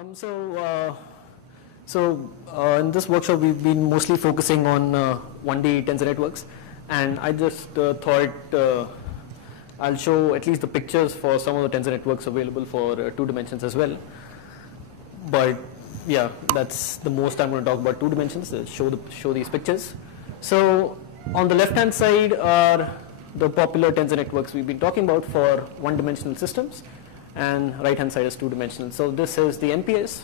In this workshop, we've been mostly focusing on 1D tensor networks, and I just thought I'll show at least the pictures for some of the tensor networks available for 2 dimensions as well. But yeah, that's the most I'm going to talk about 2 dimensions. Show these pictures. So on the left-hand side are the popular tensor networks we've been talking about for 1-dimensional systems, and right-hand side is 2-dimensional. So this is the MPS.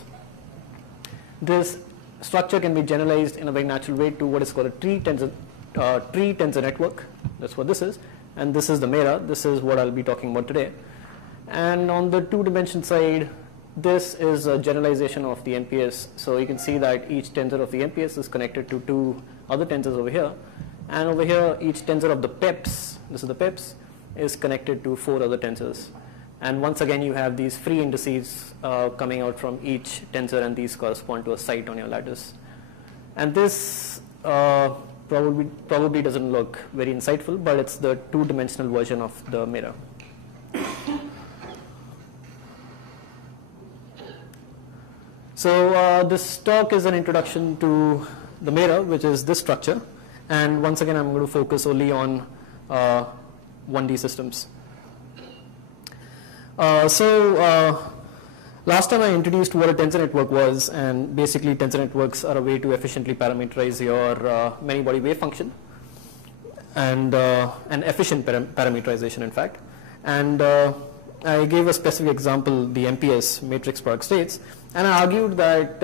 This structure can be generalized in a very natural way to what is called a tree tensor network. That's what this is. And this is the Mira. This is what I'll be talking about today. And on the 2-dimension side, this is a generalization of the MPS. So you can see that each tensor of the MPS is connected to 2 other tensors over here. And over here, each tensor of the PEPs, this is the PEPs, is connected to 4 other tensors. And once again, you have these free indices coming out from each tensor, and these correspond to a site on your lattice. And this probably doesn't look very insightful, but it's the 2-dimensional version of the Mira. So this talk is an introduction to the Mira, which is this structure. And once again, I'm going to focus only on 1D systems. Last time I introduced what a tensor network was, and basically tensor networks are a way to efficiently parameterize your many-body wave function, and an efficient parameterization, in fact. And I gave a specific example, the MPS, matrix product states, and I argued that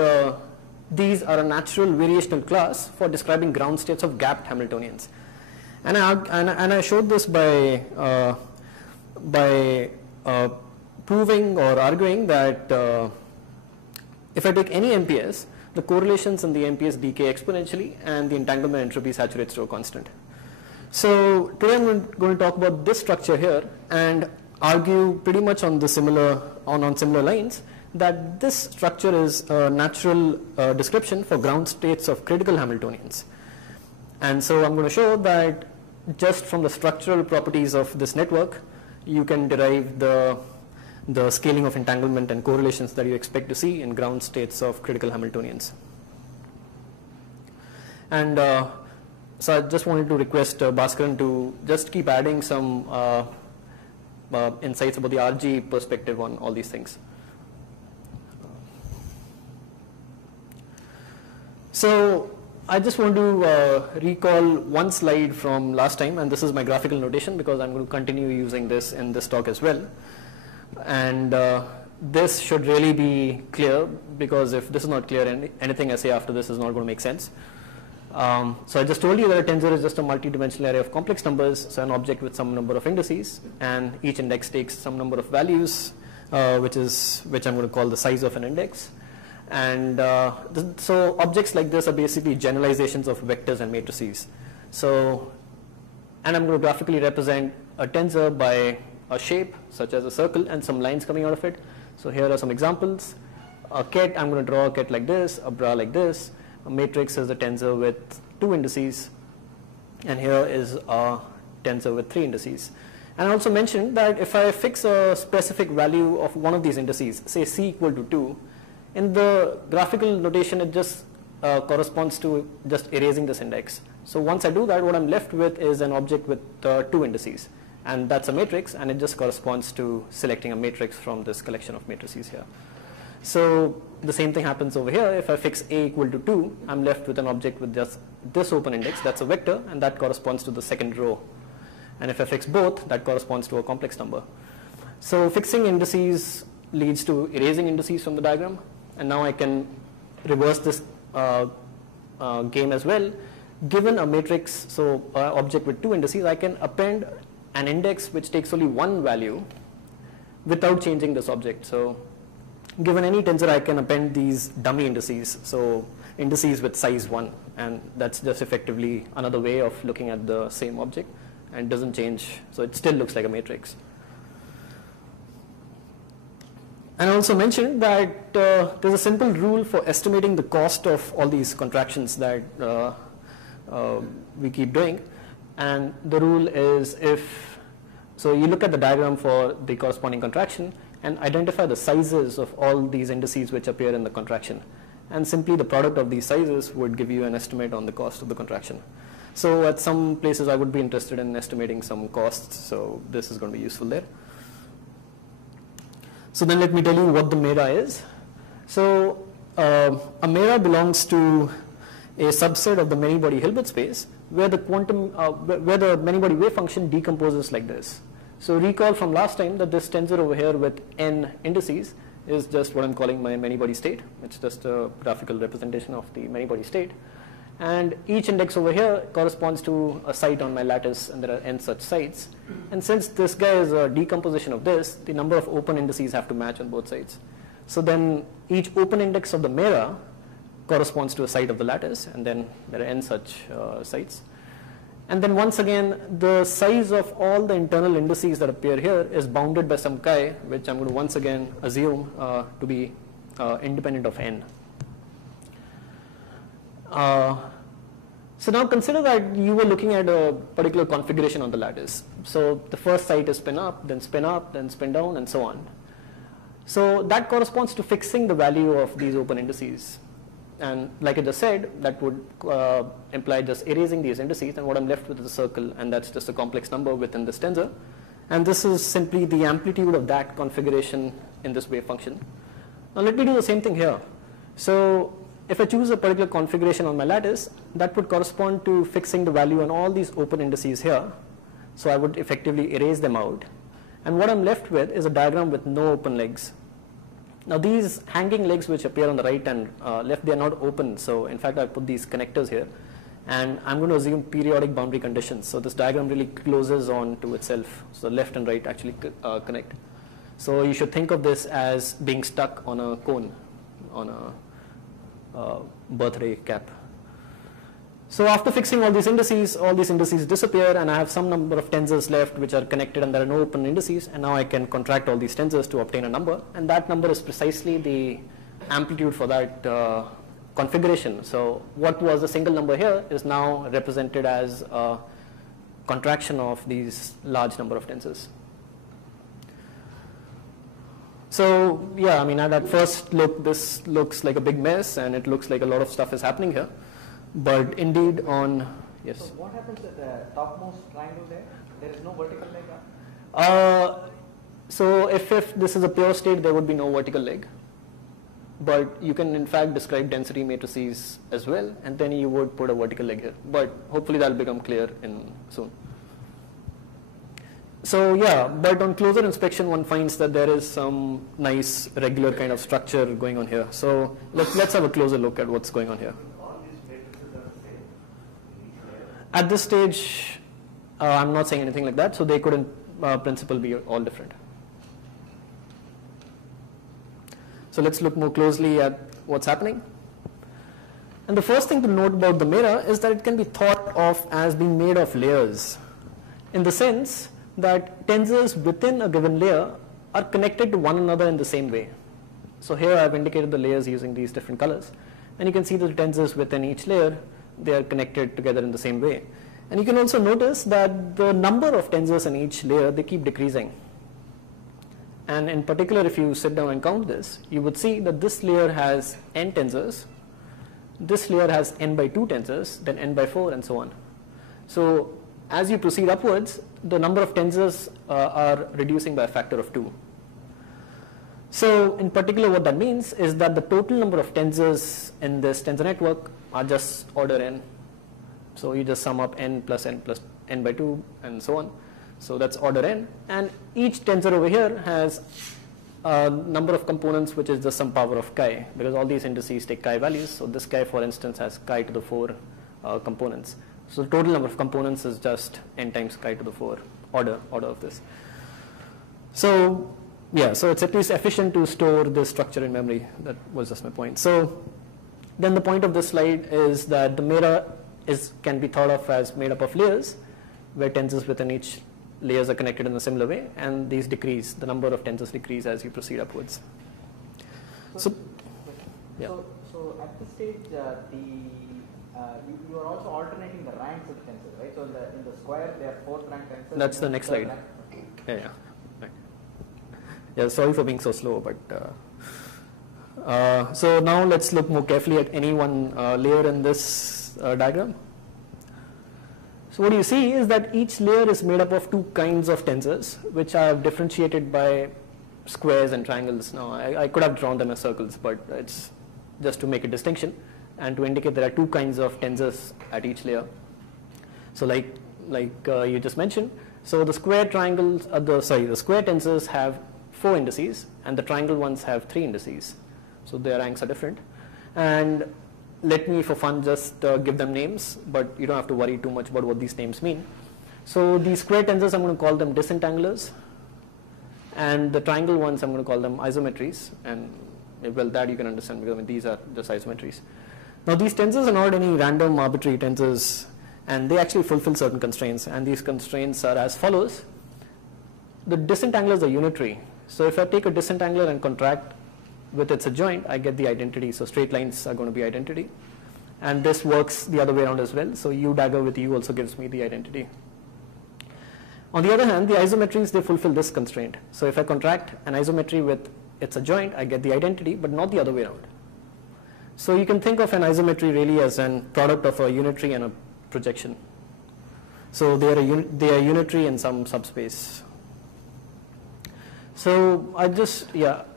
these are a natural variational class for describing ground states of gapped Hamiltonians. And I showed this by proving or arguing that if I take any MPS, the correlations in the MPS decay exponentially, and the entanglement entropy saturates to a constant. So today I'm going to talk about this structure here and argue pretty much on similar lines that this structure is a natural description for ground states of critical Hamiltonians. And so I'm going to show that just from the structural properties of this network, you can derive the scaling of entanglement and correlations that you expect to see in ground states of critical Hamiltonians. And so I just wanted to request Bhaskaran to just keep adding some insights about the RG perspective on all these things. So I just want to recall one slide from last time, and this is my graphical notation because I'm going to continue using this in this talk as well. And this should really be clear, because if this is not clear, anything I say after this is not going to make sense. So I just told you that a tensor is just a multi-dimensional array of complex numbers, so an object with some number of indices, and each index takes some number of values, which I'm going to call the size of an index. And so objects like this are basically generalizations of vectors and matrices. So, and I'm going to graphically represent a tensor by a shape such as a circle and some lines coming out of it. So here are some examples. A ket, I'm going to draw a ket like this, a bra like this. A matrix is a tensor with 2 indices, and here is a tensor with 3 indices. And I also mentioned that if I fix a specific value of one of these indices, say c equal to 2, in the graphical notation it just corresponds to just erasing this index. So once I do that, what I'm left with is an object with 2 indices. And that's a matrix, and it just corresponds to selecting a matrix from this collection of matrices here. So the same thing happens over here. If I fix a equal to 2, I'm left with an object with just this open index. That's a vector, and that corresponds to the second row. And if I fix both, that corresponds to a complex number. So fixing indices leads to erasing indices from the diagram. And now I can reverse this game as well. Given a matrix, so object with 2 indices, I can append an index which takes only 1 value without changing this object. So given any tensor, I can append these dummy indices, so indices with size 1, and that's just effectively another way of looking at the same object, and doesn't change, so it still looks like a matrix. And I also mentioned that there's a simple rule for estimating the cost of all these contractions that we keep doing. And the rule is if So you look at the diagram for the corresponding contraction and identify the sizes of all these indices which appear in the contraction. And simply the product of these sizes would give you an estimate on the cost of the contraction. So at some places I would be interested in estimating some costs, so this is going to be useful there. So then let me tell you what the mera is. So a mera belongs to a subset of the many-body Hilbert space where the where the many-body wave function decomposes like this. So recall from last time that this tensor over here with n indices is just what I'm calling my many-body state. It's just a graphical representation of the many-body state. And each index over here corresponds to a site on my lattice, and there are n such sites. And since this guy is a decomposition of this, the number of open indices have to match on both sides. So then each open index of the mera corresponds to a site of the lattice, and then there are n such sites. And then once again, the size of all the internal indices that appear here is bounded by some chi, which I'm going to once again assume to be independent of n. So now consider that you were looking at a particular configuration on the lattice. So the first site is spin up, then spin up, then spin down, and so on. So that corresponds to fixing the value of these open indices. And like I just said, that would imply just erasing these indices, and what I'm left with is a circle, and that's just a complex number within this tensor. And this is simply the amplitude of that configuration in this wave function. Now let me do the same thing here. So if I choose a particular configuration on my lattice, that would correspond to fixing the value on all these open indices here. So I would effectively erase them out. And what I'm left with is a diagram with no open legs. Now these hanging legs which appear on the right and left, they are not open. So in fact, I put these connectors here. And I'm going to assume periodic boundary conditions. So this diagram really closes on to itself. So left and right actually connect. So you should think of this as being stuck on a cone, on a birthday cap. So after fixing all these indices disappear, and I have some number of tensors left which are connected, and there are no open indices, and now I can contract all these tensors to obtain a number, and that number is precisely the amplitude for that configuration. So what was a single number here is now represented as a contraction of these large number of tensors. So yeah, I mean, at first look, this looks like a big mess, and it looks like a lot of stuff is happening here. But indeed on, yes? So what happens at the topmost triangle there? There is no vertical leg up? So if this is a pure state, there would be no vertical leg. But you can in fact describe density matrices as well, and then you would put a vertical leg here. But hopefully that will become clear soon. So yeah, but on closer inspection, one finds that there is some nice regular kind of structure going on here. So let's have a closer look at what's going on here. At this stage, I'm not saying anything like that, so they could in principle be all different. So let's look more closely at what's happening. And the first thing to note about the mera is that it can be thought of as being made of layers, in the sense that tensors within a given layer are connected to one another in the same way. So here I've indicated the layers using these different colors, and you can see the tensors within each layer, they are connected together in the same way. And you can also notice that the number of tensors in each layer, they keep decreasing. And in particular, if you sit down and count this, you would see that this layer has n tensors, this layer has n by 2 tensors, then n by 4, and so on. So as you proceed upwards, the number of tensors are reducing by a factor of 2. So in particular, what that means is that the total number of tensors in this tensor network are just order n. So you just sum up n plus n by 2 and so on. So that's order n, and each tensor over here has a number of components which is just some power of chi, because all these indices take chi values. So this guy, for instance, has chi to the 4 components. So the total number of components is just n times chi to the 4 order of this. So yeah, so it's at least efficient to store this structure in memory. That was just my point. So then the point of this slide is that the mera can be thought of as made up of layers, where tensors within each layers are connected in a similar way, and these decrease, the number of tensors decrease as you proceed upwards. So at this stage, you are also alternating the ranks of tensors, right? So in the square, there are 4th rank tensors. That's the next slide. Yeah. Right. Yeah. Sorry for being so slow, but so now let's look more carefully at any one layer in this diagram. So what you see is that each layer is made up of two kinds of tensors, which I have differentiated by squares and triangles. Now I could have drawn them as circles, but it's just to make a distinction and to indicate there are two kinds of tensors at each layer. So like you just mentioned, so the square triangles, the square tensors have 4 indices, and the triangle ones have 3 indices. So their ranks are different. And let me, for fun, just give them names, but you don't have to worry too much about what these names mean. So these square tensors, I'm going to call them disentanglers, and the triangle ones, I'm going to call them isometries. And well, that you can understand because I mean, these are just isometries. Now these tensors are not any random arbitrary tensors, and they actually fulfill certain constraints, and these constraints are as follows. The disentanglers are unitary. So if I take a disentangler and contract with its adjoint, I get the identity. So straight lines are going to be identity. And this works the other way around as well. So U dagger with U also gives me the identity. On the other hand, the isometries, they fulfill this constraint. So if I contract an isometry with its adjoint, I get the identity, but not the other way around. So you can think of an isometry really as a product of a unitary and a projection. So they are unitary in some subspace. So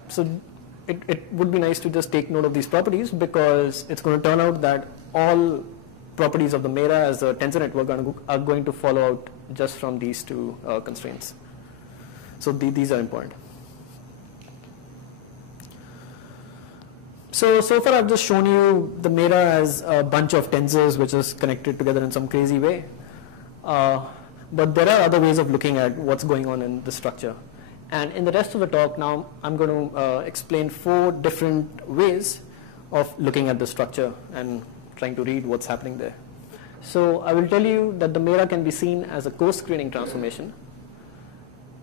so it would be nice to just take note of these properties, because it's going to turn out that all properties of the Mira as a tensor network are going to follow out just from these two constraints. So these are important. So far I've just shown you the Mira as a bunch of tensors which is connected together in some crazy way. But there are other ways of looking at what's going on in the structure. And in the rest of the talk now, I'm going to explain 4 different ways of looking at the structure and trying to read what's happening there. So I will tell you that the Mira can be seen as a co-screening transformation,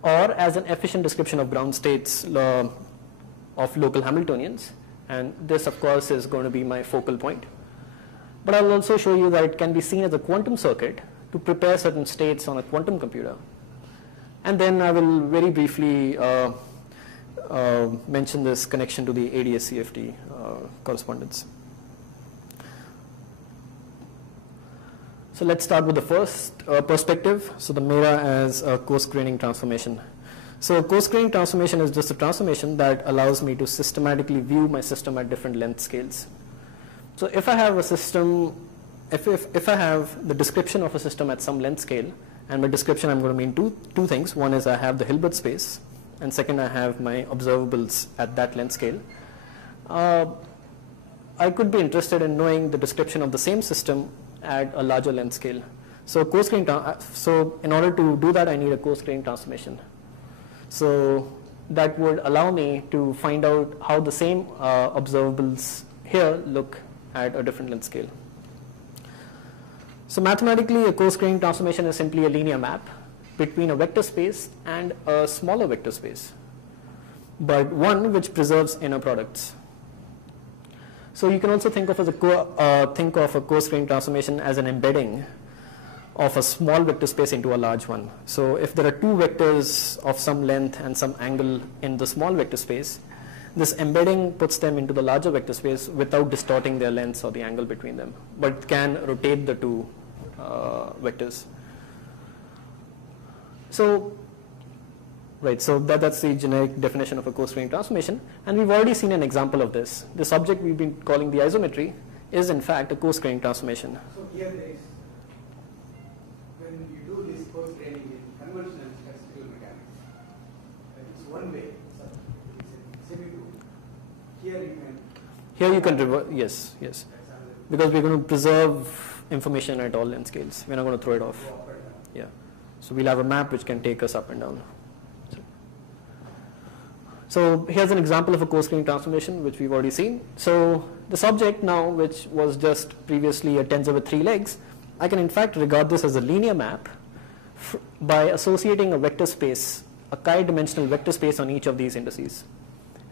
or as an efficient description of ground states of local Hamiltonians. And this, of course, is going to be my focal point. But I will also show you that it can be seen as a quantum circuit to prepare certain states on a quantum computer. And then I will very briefly mention this connection to the ADS-CFT correspondence. So let's start with the first perspective. So the Mira as a co-screening transformation. So co-screening transformation is just a transformation that allows me to systematically view my system at different length scales. So if I have a system, if I have the description of a system at some length scale, and by description I'm going to mean two things. One is I have the Hilbert space, and second I have my observables at that length scale. I could be interested in knowing the description of the same system at a larger length scale. So so in order to do that, I need a co-screening transformation. So that would allow me to find out how the same observables here look at a different length scale. So mathematically, a co-screening transformation is simply a linear map between a vector space and a smaller vector space, but one which preserves inner products. So you can also think of a co-screening transformation as an embedding of a small vector space into a large one. So if there are 2 vectors of some length and some angle in the small vector space, this embedding puts them into the larger vector space without distorting their lengths or the angle between them, but can rotate the 2 vectors. So that's the generic definition of a co-screening transformation, and we've already seen an example of this. This object we've been calling the isometry is in fact a co-screening transformation. So here there is, when you do this co-screening in conventional statistical mechanics, it's one way, it's a semi-2. Here you can revert, yes, because we're going to preserve information at all length scales. We're not going to throw it off. Yeah, so we'll have a map which can take us up and down. So here's an example of a co-screening transformation which we've already seen. So this object now, which was just previously a tensor with 3 legs, I can in fact regard this as a linear map by associating a vector space, a chi-dimensional vector space on each of these indices.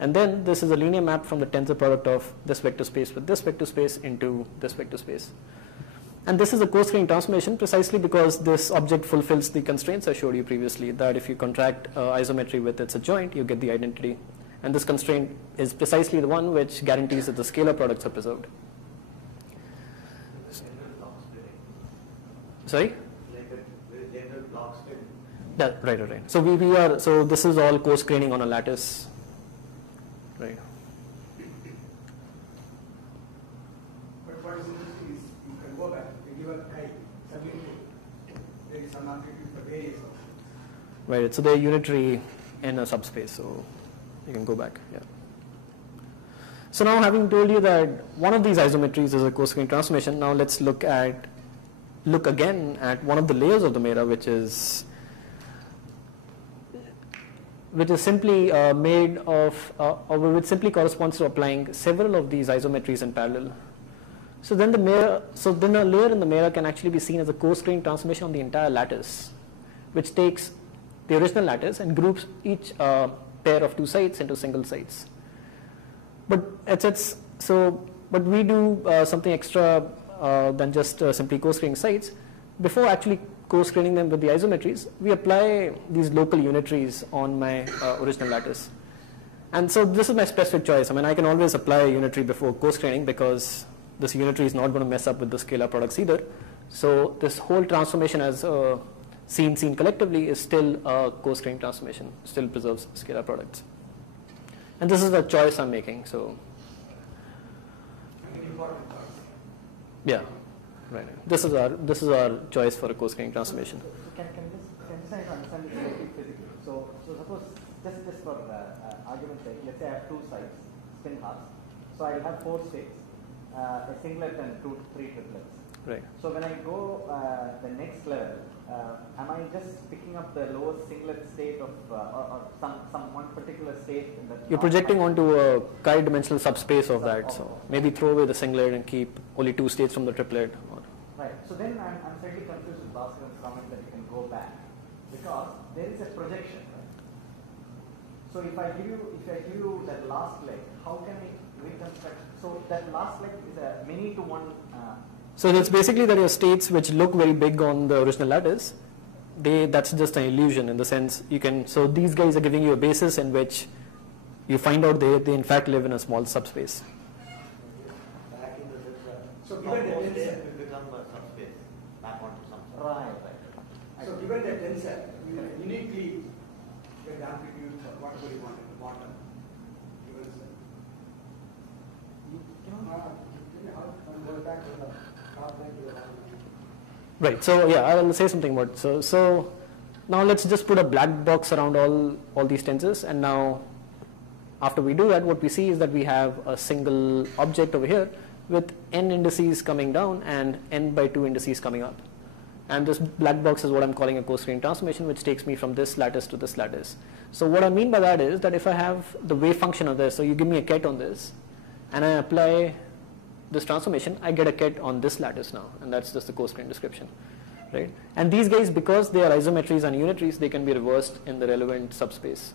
And then this is a linear map from the tensor product of this vector space with this vector space into this vector space. And this is a co-screening transformation precisely because this object fulfills the constraints I showed you previously, that if you contract isometry with its adjoint, you get the identity. And this constraint is precisely the one which guarantees that the scalar products are preserved. Sorry? Right. So we are, so this is all co-screening on a lattice, right? But what is interesting is you can go back, you give a height, suddenly there is some amplitude for various options. Right, so they're unitary in a subspace, so you can go back, yeah. So now having told you that one of these isometries is a co-screening transformation, now let's look again at one of the layers of the Mira, which is simply made of, or which simply corresponds to applying several of these isometries in parallel. So then a layer in the Mira can actually be seen as a co-screening transformation on the entire lattice, which takes the original lattice and groups each pair of two sites into single sites. But we do something extra than just simply co-screening sites. Before actually co-screening them with the isometries, we apply these local unitaries on my original lattice. And so this is my specific choice. I mean, I can always apply a unitary before co-screening because this unitary is not going to mess up with the scalar products either. So this whole transformation as seen collectively is still a co-screening transformation, still preserves scalar products. And this is the choice I'm making. So, yeah, right. This is our choice for a co-screening transformation. Can this I understand this slightly physically? So suppose just for argument's sake, let's say I have two sites, spin halves. So I will have 4 states, a singlet and 3 triplets. Right. So when I go the next level, am I just picking up the lowest singlet state of or some one particular state? In the You're projecting onto a chi-dimensional subspace of that. So maybe throw away the singlet and keep only 2 states from the triplet. Right. So then I'm slightly confused with Bhaskar's comment that you can go back because there is a projection. Right? So if I give you that last leg, how can I reconstruct? So that last leg is a many to one. So it's basically that your states which look very big on the original lattice, that's just an illusion in the sense you can, so these guys are giving you a basis in which you find out they in fact live in a small subspace. So given the tensor, become a subspace back onto some. Right. So given the tensor, you uniquely get the amplitude for whatever you want at the bottom. Given Right. So yeah, I will say something about so now let's just put a black box around all these tensors, and now after we do that, what we see is that we have a single object over here with n indices coming down and n by 2 indices coming up. And this black box is what I'm calling a co-screening transformation, which takes me from this lattice to this lattice. So what I mean by that is that if I have the wave function of this, so you give me a ket on this, and I apply this transformation, I get a ket on this lattice now, and that's just the co-screening description, right? And these guys, because they are isometries and unitaries, they can be reversed in the relevant subspace.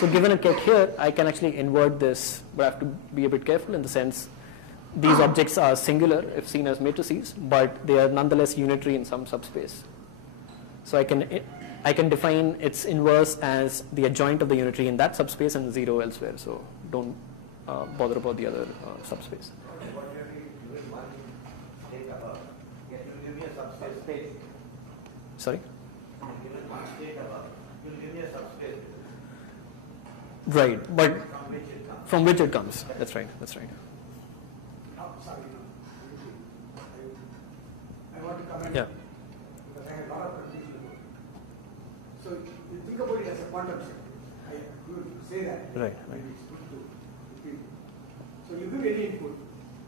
So given a ket here, I can actually invert this, but I have to be a bit careful in the sense these objects are singular if seen as matrices, but they are nonetheless unitary in some subspace. So I can define its inverse as the adjoint of the unitary in that subspace and 0 elsewhere. So don't bother about the other subspace. Sorry? Right, but from which it comes. That's right. That's right. I want to comment Yeah. because I have a lot of confusion about it. So you think about it as a quantum set. I would say that. Right. Maybe it's good to repeat. So you give any input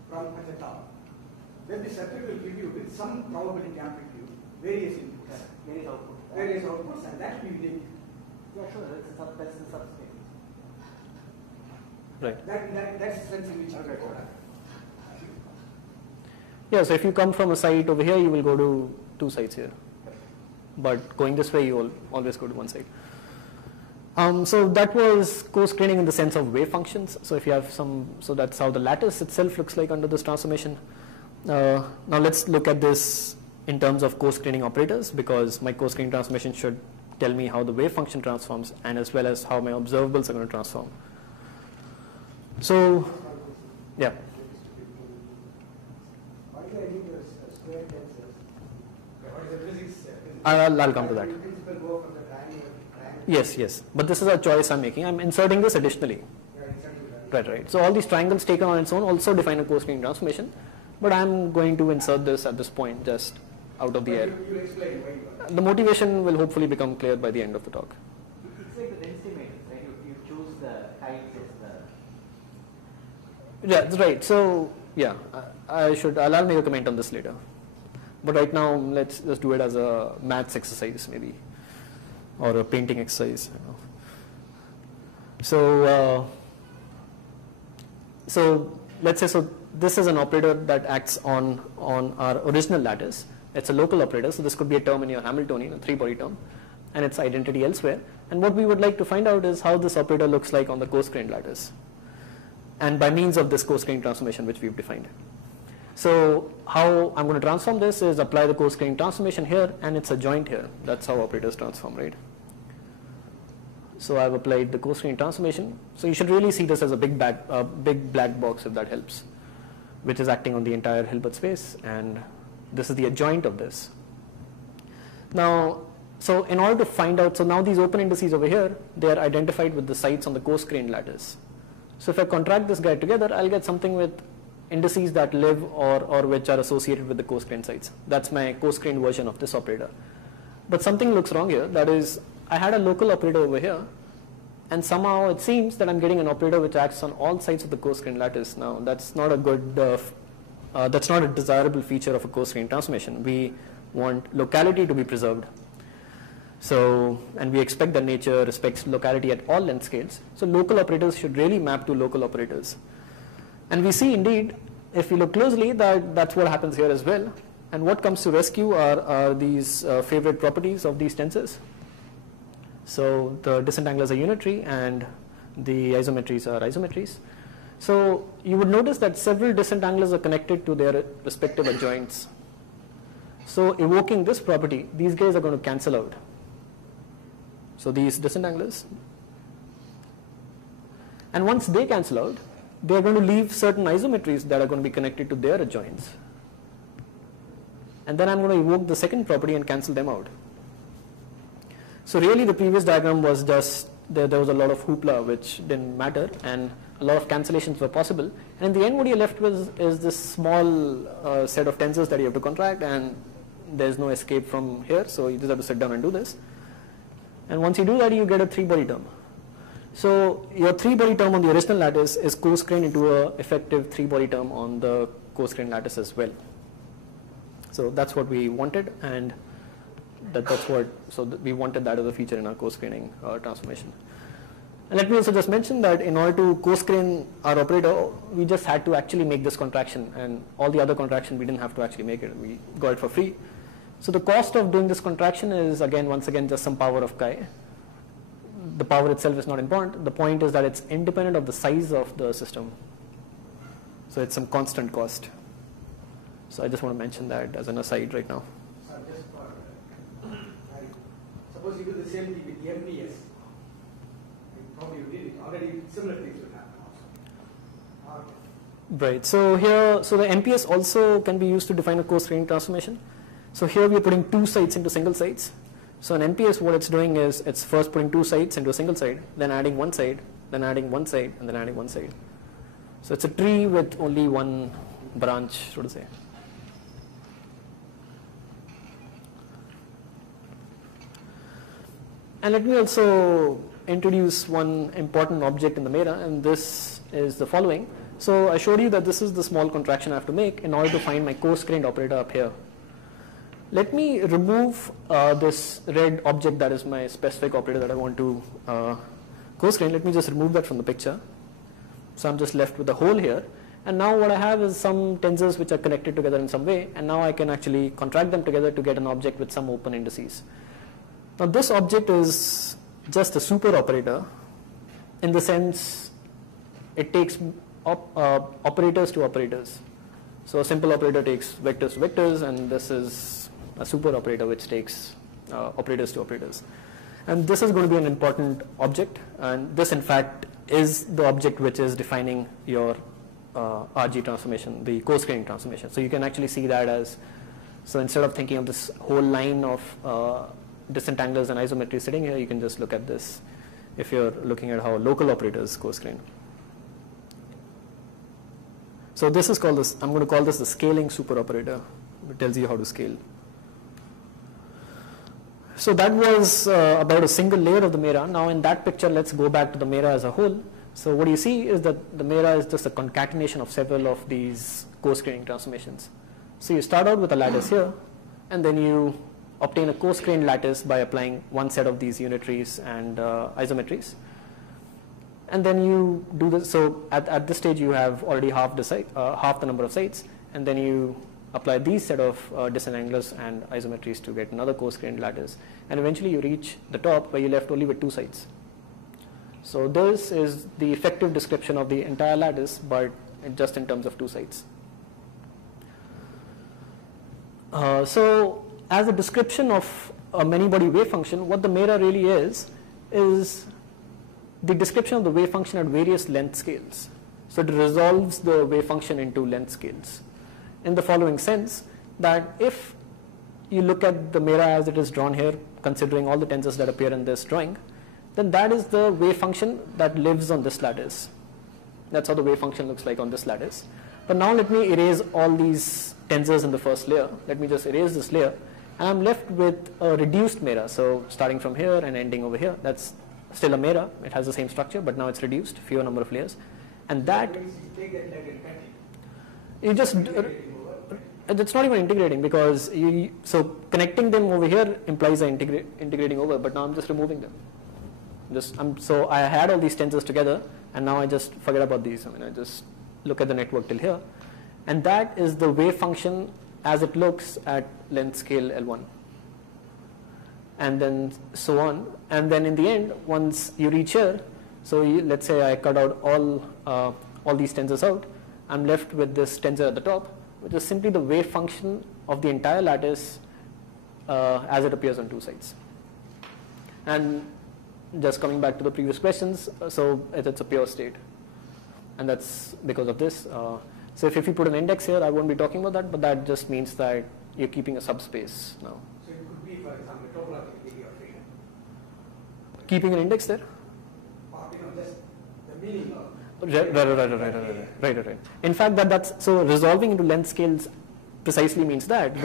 from at the top. Then the circuit will give you with some probability amplitude various inputs. Various outputs, and that will be unique. Yeah, sure. That's the subspace. Right. That's the sense in which you get. Yeah, so if you come from a site over here, you will go to 2 sites here. But going this way, you will always go to 1 site. So that was co-screening in the sense of wave functions. So if you have so that's how the lattice itself looks like under this transformation. Now let's look at this in terms of co-screening operators, because my co-screening transformation should tell me how the wave function transforms and as well as how my observables are going to transform. So, yeah. What is the idea of square tensors? What is the physics? I'll come to that. In principle, go from the triangle. Yes, yes. But this is a choice I'm making. I'm inserting this additionally. Right. So all these triangles taken on its own also define a co-screening transformation. But I'm going to insert this at this point just out of the air. You explain why you are. The motivation will hopefully become clear by the end of the talk. It's like the density matrix, right? You choose the height as the... Yeah, that's right. So yeah, I'll make a comment on this later. But right now, let's just do it as a maths exercise maybe, or a painting exercise. So let's say, so this is an operator that acts on our original lattice. It's a local operator, so this could be a term in your Hamiltonian, a three-body term, and its identity elsewhere. And what we would like to find out is how this operator looks like on the co-screened lattice, and by means of this co-screening transformation which we've defined. So how I'm going to transform this is apply the co-screening transformation here, and it's a joint here. That's how operators transform, right? So I've applied the co-screening transformation. So you should really see this as a big black box, if that helps, which is acting on the entire Hilbert space, and this is the adjoint of this. Now, so in order to find out, so now these open indices over here, they are identified with the sites on the co-screened lattice. So if I contract this guy together, I'll get something with indices that live or which are associated with the co-screened sites. That's my co-screened version of this operator. But something looks wrong here. That is, I had a local operator over here, and somehow it seems that I'm getting an operator which acts on all sides of the co-screened lattice. Now, that's not a good, that's not a desirable feature of a co-screening transformation. We want locality to be preserved. So, and we expect that nature respects locality at all length scales. So local operators should really map to local operators. And we see indeed, if we look closely, that that's what happens here as well. And what comes to rescue are these favorite properties of these tensors. So the disentanglers are unitary and the isometries are isometries. So you would notice that several disentanglers are connected to their respective adjoints. So evoking this property, these guys are going to cancel out. So these disentanglers. And once they cancel out, they are going to leave certain isometries that are going to be connected to their adjoints. And then I'm going to evoke the second property and cancel them out. So really the previous diagram was just, there was a lot of hoopla which didn't matter, and a lot of cancellations were possible. And in the end what you're left with is this small set of tensors that you have to contract, and there's no escape from here, so you just have to sit down and do this. And once you do that, you get a three-body term. So your three-body term on the original lattice is co-screened into a effective three-body term on the co-screened lattice as well. So that's what we wanted, and we wanted that as a feature in our co-screening transformation. And let me also just mention that in order to co-screen our operator, we just had to actually make this contraction, and all the other contraction we didn't have to actually make it. We got it for free. So the cost of doing this contraction is once again just some power of chi. The power itself is not important. The point is that it's independent of the size of the system. So it's some constant cost. So I just want to mention that as an aside right now. So just for, suppose you do the same thing with the MPS. Probably you did it already. Similar things will happen also. Okay. Right. So here, so the MPS also can be used to define a co-screening transformation. So here we are putting two sites into single sites. So in MPS, what it's doing is it's first putting two sites into a single side, then adding one side, then adding one side, and then adding one side. So it's a tree with only one branch, so to say. And let me also introduce one important object in the Mira, and this is the following. So I showed you that this is the small contraction I have to make in order to find my co-screened operator up here. Let me remove this red object that is my specific operator that I want to co-screen. Let me just remove that from the picture. So I'm just left with the hole here. And now what I have is some tensors which are connected together in some way, and now I can actually contract them together to get an object with some open indices. Now this object is just a super operator in the sense it takes operators to operators. So a simple operator takes vectors to vectors, and this is a super operator which takes operators to operators. And this is going to be an important object, and this in fact is the object which is defining your RG transformation, the co-scaling transformation. So you can actually see that as, so instead of thinking of this whole line of disentanglers and isometry sitting here, you can just look at this if you're looking at how local operators co-screen. So this is called this, I'm going to call this the scaling super operator. It tells you how to scale. So that was about a single layer of the Mira. Now in that picture, let's go back to the Mira as a whole. So what you see is that the Mira is just a concatenation of several of these co-screening transformations. So you start out with a lattice here, and then you obtain a co-screened lattice by applying one set of these unitaries and isometries. And then you do this. So at this stage, you have already half the number of sites, and then you apply these set of disentanglers and isometries to get another co-screened lattice, and eventually you reach the top where you're left only with 2 sites. So this is the effective description of the entire lattice, but just in terms of 2 sites. So as a description of a many-body wave function, what the Mira really is the description of the wave function at various length scales. So it resolves the wave function into length scales in the following sense, that if you look at the Mira as it is drawn here, considering all the tensors that appear in this drawing, then that is the wave function that lives on this lattice. That's how the wave function looks like on this lattice. But now let me erase all these tensors in the first layer. Let me just erase this layer, and I'm left with a reduced Mira. So starting from here and ending over here, that's still a Mira. It has the same structure, but now it's reduced, fewer number of layers. And that, you just, it's not even integrating, because so connecting them over here implies integrating over, but now I'm just removing them. So I had all these tensors together, and now I just forget about these. I mean, I just look at the network till here, and that is the wave function as it looks at length scale L1, and then so on. And then in the end, once you reach here, so let's say I cut out all these tensors out, I'm left with this tensor at the top, which is simply the wave function of the entire lattice as it appears on 2 sides. And just coming back to the previous questions, so it's a pure state, and that's because of this. So if you put an index here, I won't be talking about that, but that just means that you're keeping a subspace now. So it could be, for example, topological degree of freedom. Keeping an index there? Or, just the meaning of. Right. In fact, that's so resolving into length scales precisely means that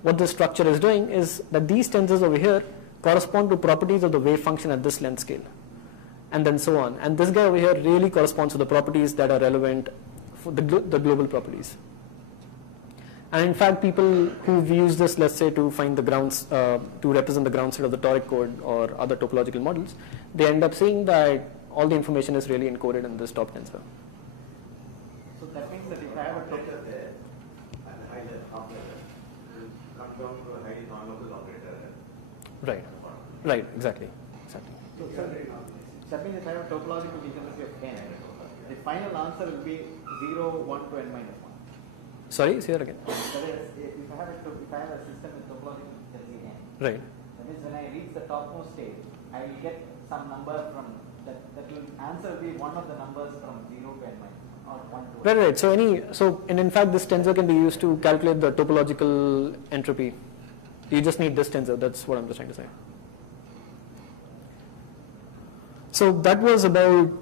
what this structure is doing is that these tensors over here correspond to properties of the wave function at this length scale, and then so on. And this guy over here really corresponds to the properties that are relevant for the global properties. And in fact, people who've used this, let's say, to find the grounds, to represent the ground state of the toric code or other topological models, they end up seeing that all the information is really encoded in this top tensor. So that means that if I have a total there and the high level operator will come down to a highly non-local operator. Right, exactly. So that means if I have a topological degeneracy of n, the final answer will be 0, 1 to n minus 1. Sorry, say that again. That is, if I have a system with topological degeneracy n, Right. that means when I reach the topmost state, I will get some number from that will answer will be one of the numbers from 0 to n minus 1 or 1 to Right. And in fact, this tensor can be used to calculate the topological entropy. You just need this tensor. That's what I'm just trying to say. So that was about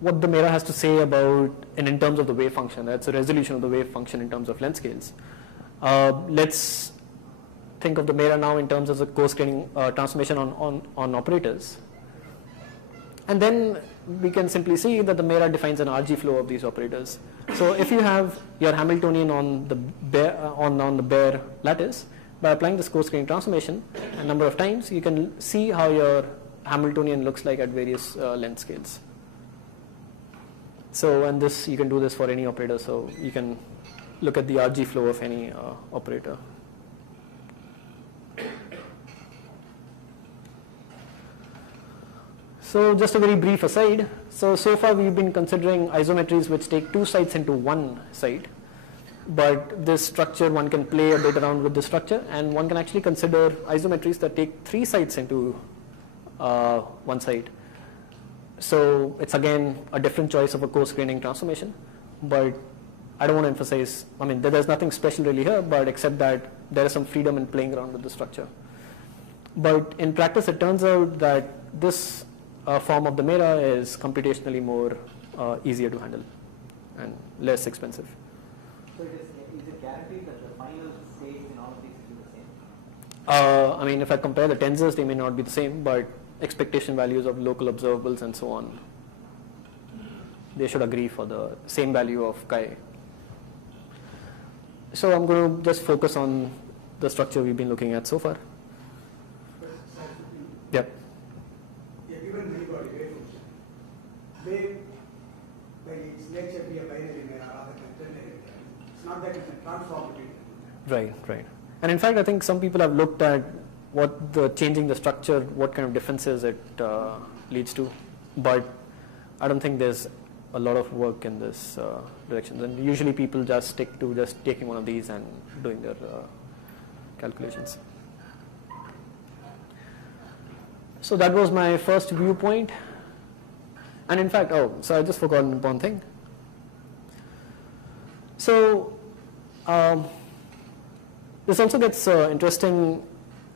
what the Mira has to say about in terms of the wave function. That's a resolution of the wave function in terms of length scales. Let's think of the Mira now in terms of the co-screening transformation on operators. And then we can simply see that the Mira defines an RG flow of these operators. So if you have your Hamiltonian on the bare lattice, by applying this co-screening transformation a number of times, you can see how your Hamiltonian looks like at various length scales. So, and this, you can do this for any operator, so you can look at the RG flow of any operator. So just a very brief aside. So far we've been considering isometries which take 2 sites into 1 site. but this structure, one can play a bit around with the structure, and one can actually consider isometries that take 3 sites into one site. So it's again a different choice of a coarse graining transformation, but I don't want to emphasize, I mean, there's nothing special really here, but except that there is some freedom in playing around with the structure. But in practice, it turns out that this form of the mera is computationally more easier to handle and less expensive. So is it guaranteed that the final states in all of these will be the same? I mean, if I compare the tensors, they may not be the same, but expectation values of local observables and so on, they should agree for the same value of chi. So I'm going to just focus on the structure we've been looking at so far. Yep. A given three-body wave function may, by its nature, be a binary mera rather than ternary. It's not that it can transform between them. Right. And in fact, I think some people have looked at what the changing the structure, what kind of differences it leads to, but I don't think there's a lot of work in this direction. And usually people just stick to just taking one of these and doing their calculations. So that was my first viewpoint. And in fact, so I just forgot an important thing. So this also gets interesting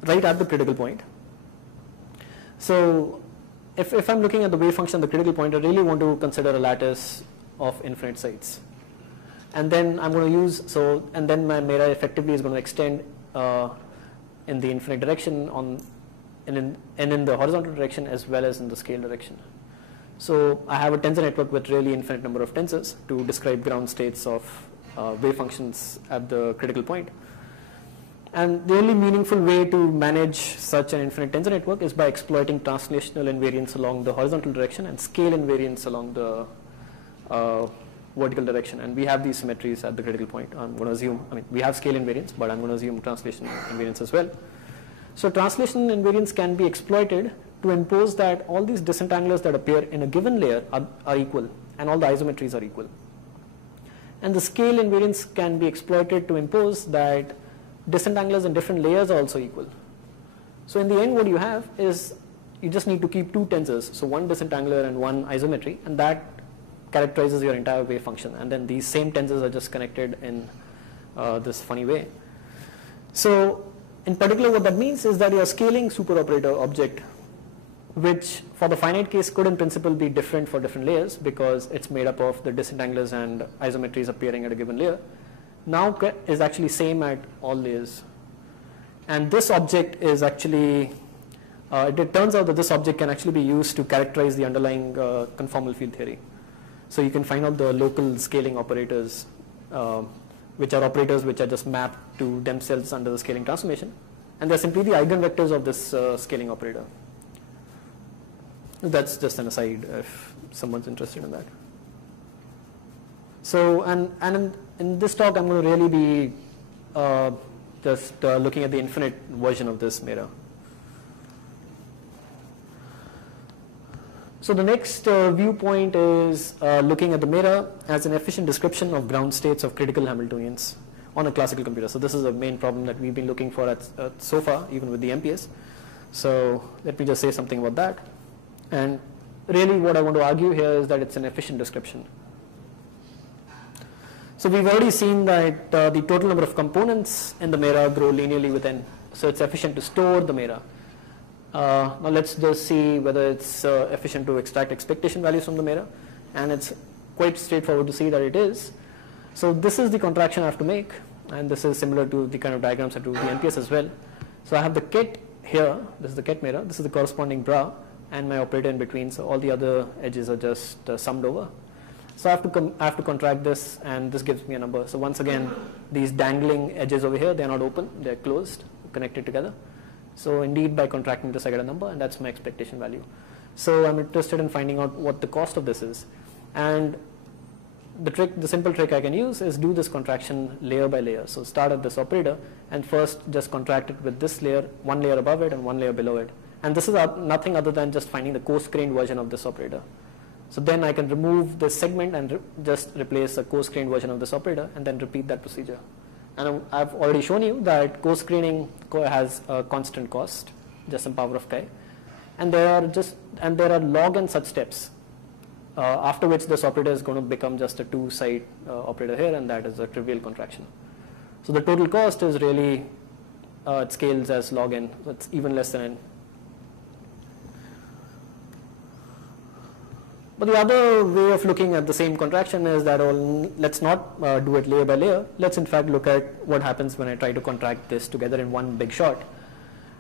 right at the critical point. So if I'm looking at the wave function at the critical point, I really want to consider a lattice of infinite sites. And then I'm going to use, and then my mera effectively is going to extend in the infinite direction and in the horizontal direction as well as in the scale direction. So I have a tensor network with really infinite number of tensors to describe ground states of wave functions at the critical point. And the only meaningful way to manage such an infinite tensor network is by exploiting translational invariance along the horizontal direction and scale invariance along the vertical direction. And we have these symmetries at the critical point. I'm going to assume, we have scale invariance, but I'm going to assume translation invariance as well. So translation invariance can be exploited to impose that all these disentanglers that appear in a given layer are equal, and all the isometries are equal. And the scale invariance can be exploited to impose that disentanglers in different layers are also equal. So in the end, what you have is you just need to keep 2 tensors, so one disentangler and one isometry, and that characterizes your entire wave function. And then these same tensors are just connected in this funny way. So in particular, what that means is that your scaling superoperator object, which for the finite case could in principle be different for different layers because it's made up of the disentanglers and isometries appearing at a given layer, now is actually same at all layers. And this object is actually, it turns out that this object can actually be used to characterize the underlying conformal field theory. So you can find out the local scaling operators, which are operators which are just mapped to themselves under the scaling transformation. And they're simply the eigenvectors of this scaling operator. That's just an aside if someone's interested in that. So, and in this talk, I'm going to really be just looking at the infinite version of this mera. So the next viewpoint is looking at the mera as an efficient description of ground states of critical Hamiltonians on a classical computer. So this is a main problem that we've been looking for so far, even with the MPS. So let me just say something about that. And really what I want to argue here is that it's an efficient description. So we've already seen that the total number of components in the mera grow linearly with n. So it's efficient to store the mera. Now let's just see whether it's efficient to extract expectation values from the mera. And it's quite straightforward to see that it is. So this is the contraction I have to make. And this is similar to the kind of diagrams I do with the MPS as well. So I have the ket here. This is the ket mera. This is the corresponding bra. And my operator in between, so all the other edges are just summed over. So I have to contract this, and this gives me a number. So once again, these dangling edges over here, they're not open, they're closed, connected together. So indeed, by contracting this, I get a number, and that's my expectation value. So I'm interested in finding out what the cost of this is. And the simple trick I can use is do this contraction layer by layer. So start at this operator, and first just contract it with this layer, one layer above it, and one layer below it. And this is nothing other than just finding the coarse-grained version of this operator. So then I can remove this segment and just replace a co-screened version of this operator and then repeat that procedure. And I've already shown you that co-screening has a constant cost, just some power of chi, and there are log and such steps. After which this operator is going to become just a two-side operator here, and that is a trivial contraction. So the total cost is really, it scales as log n, so it's even less than n. But the other way of looking at the same contraction is that, let's not do it layer by layer. Let's in fact look at what happens when I try to contract this together in one big shot.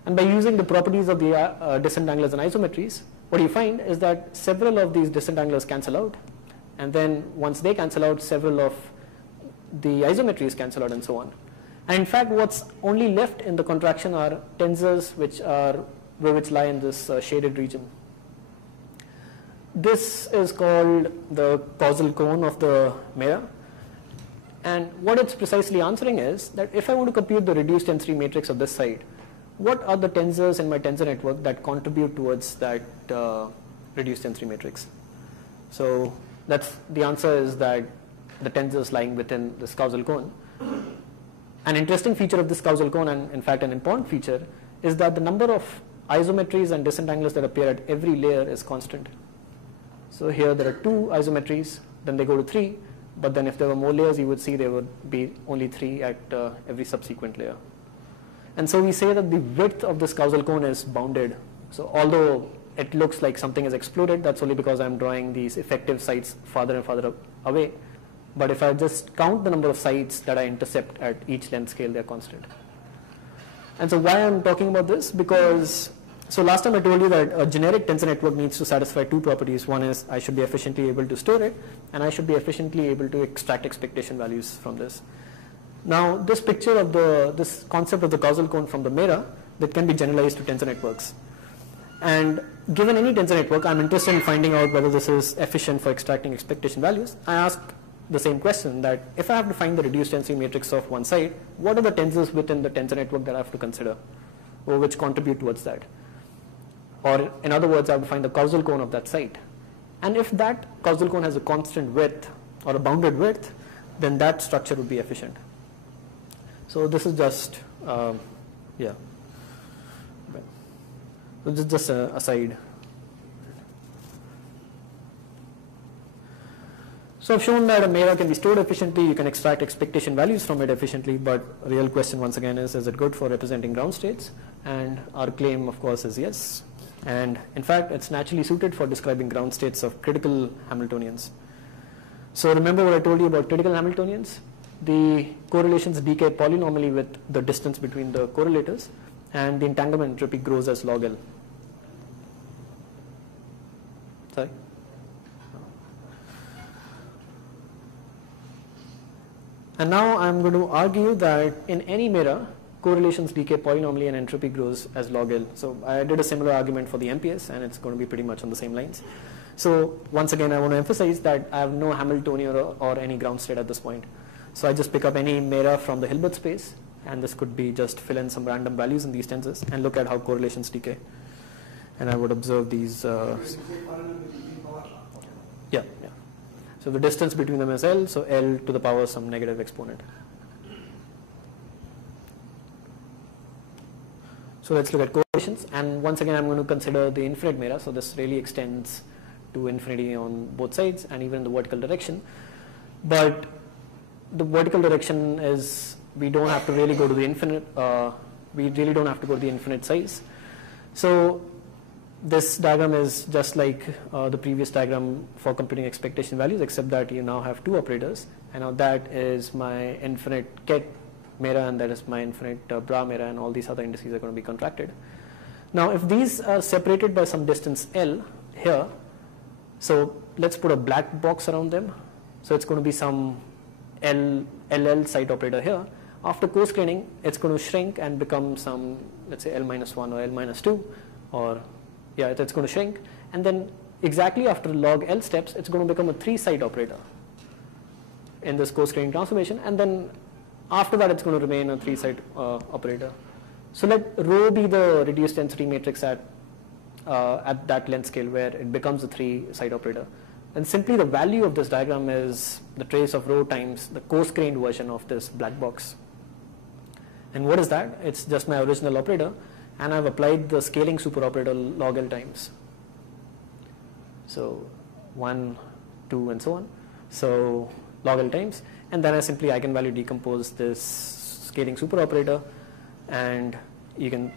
And by using the properties of the disentanglers and isometries, what you find is that several of these disentanglers cancel out, and then once they cancel out, several of the isometries cancel out, and so on. And in fact, what's only left in the contraction are tensors which lie in this shaded region. This is called the causal cone of the Mira, and what it's precisely answering is that if I want to compute the reduced density matrix of this side, what are the tensors in my tensor network that contribute towards that reduced density matrix? So that's the answer is that the tensors lying within this causal cone. An interesting feature of this causal cone, and in fact an important feature, is that the number of isometries and disentanglers that appear at every layer is constant. So here there are 2 isometries, then they go to 3, but then if there were more layers, you would see there would be only 3 at every subsequent layer. And so we say that the width of this causal cone is bounded. So although it looks like something is exploded, that's only because I'm drawing these effective sites farther and farther away. But if I just count the number of sites that I intercept at each length scale, they're constant. And so why I'm talking about this? Because, so last time I told you that a generic tensor network needs to satisfy 2 properties. One is I should be efficiently able to store it, and I should be efficiently able to extract expectation values from this. Now, this picture of this concept of the causal cone from the Mira, that can be generalized to tensor networks. And given any tensor network, I'm interested in finding out whether this is efficient for extracting expectation values. I ask the same question, that if I have to find the reduced density matrix of one side, what are the tensors within the tensor network that I have to consider, or which contribute towards that? Or in other words, I have to find the causal cone of that site. And if that causal cone has a constant width or a bounded width, then that structure would be efficient. So this is just, yeah. So this is just a aside. So I've shown that a Mira can be stored efficiently, you can extract expectation values from it efficiently, but a real question once again is it good for representing ground states? And our claim, of course, is yes. And in fact, it's naturally suited for describing ground states of critical Hamiltonians. So remember what I told you about critical Hamiltonians? The correlations decay polynomially with the distance between the correlators, and the entanglement entropy grows as log L. Sorry? And now I'm going to argue that in any Mira, correlations decay polynomially and entropy grows as log L. So I did a similar argument for the MPS, and it's going to be pretty much on the same lines. So once again, I want to emphasize that I have no Hamiltonian or any ground state at this point. So I just pick up any Mira from the Hilbert space, and this could be just fill in some random values in these tensors and look at how correlations decay. And I would observe these. Yeah. So the distance between them is L, so L to the power some negative exponent. So let's look at correlations, and once again I'm going to consider the infinite Mira, so this really extends to infinity on both sides and even in the vertical direction. But the vertical direction is, we don't have to really go to the infinite, we really don't have to go to the infinite size. So this diagram is just like the previous diagram for computing expectation values, except that you now have 2 operators, and now that is my infinite ket Mira, and that is my infinite bra Mira, and all these other indices are going to be contracted. Now if these are separated by some distance L here, so let's put a black box around them, so it's going to be some LL site operator here. After co-screening, it's going to shrink and become some, let's say L-1 or L-2, or yeah, it's going to shrink, and then exactly after log L steps, it's going to become a 3-site operator in this co-screening transformation, and then after that it's going to remain a 3-site operator. So let rho be the reduced density matrix at that length scale where it becomes a 3-site operator. And simply the value of this diagram is the trace of rho times the coarse-grained version of this black box. And what is that? It's just my original operator, and I've applied the scaling superoperator log L times. So 1, 2, and so on. So log L times, and then I simply eigenvalue decompose this scaling superoperator, and you can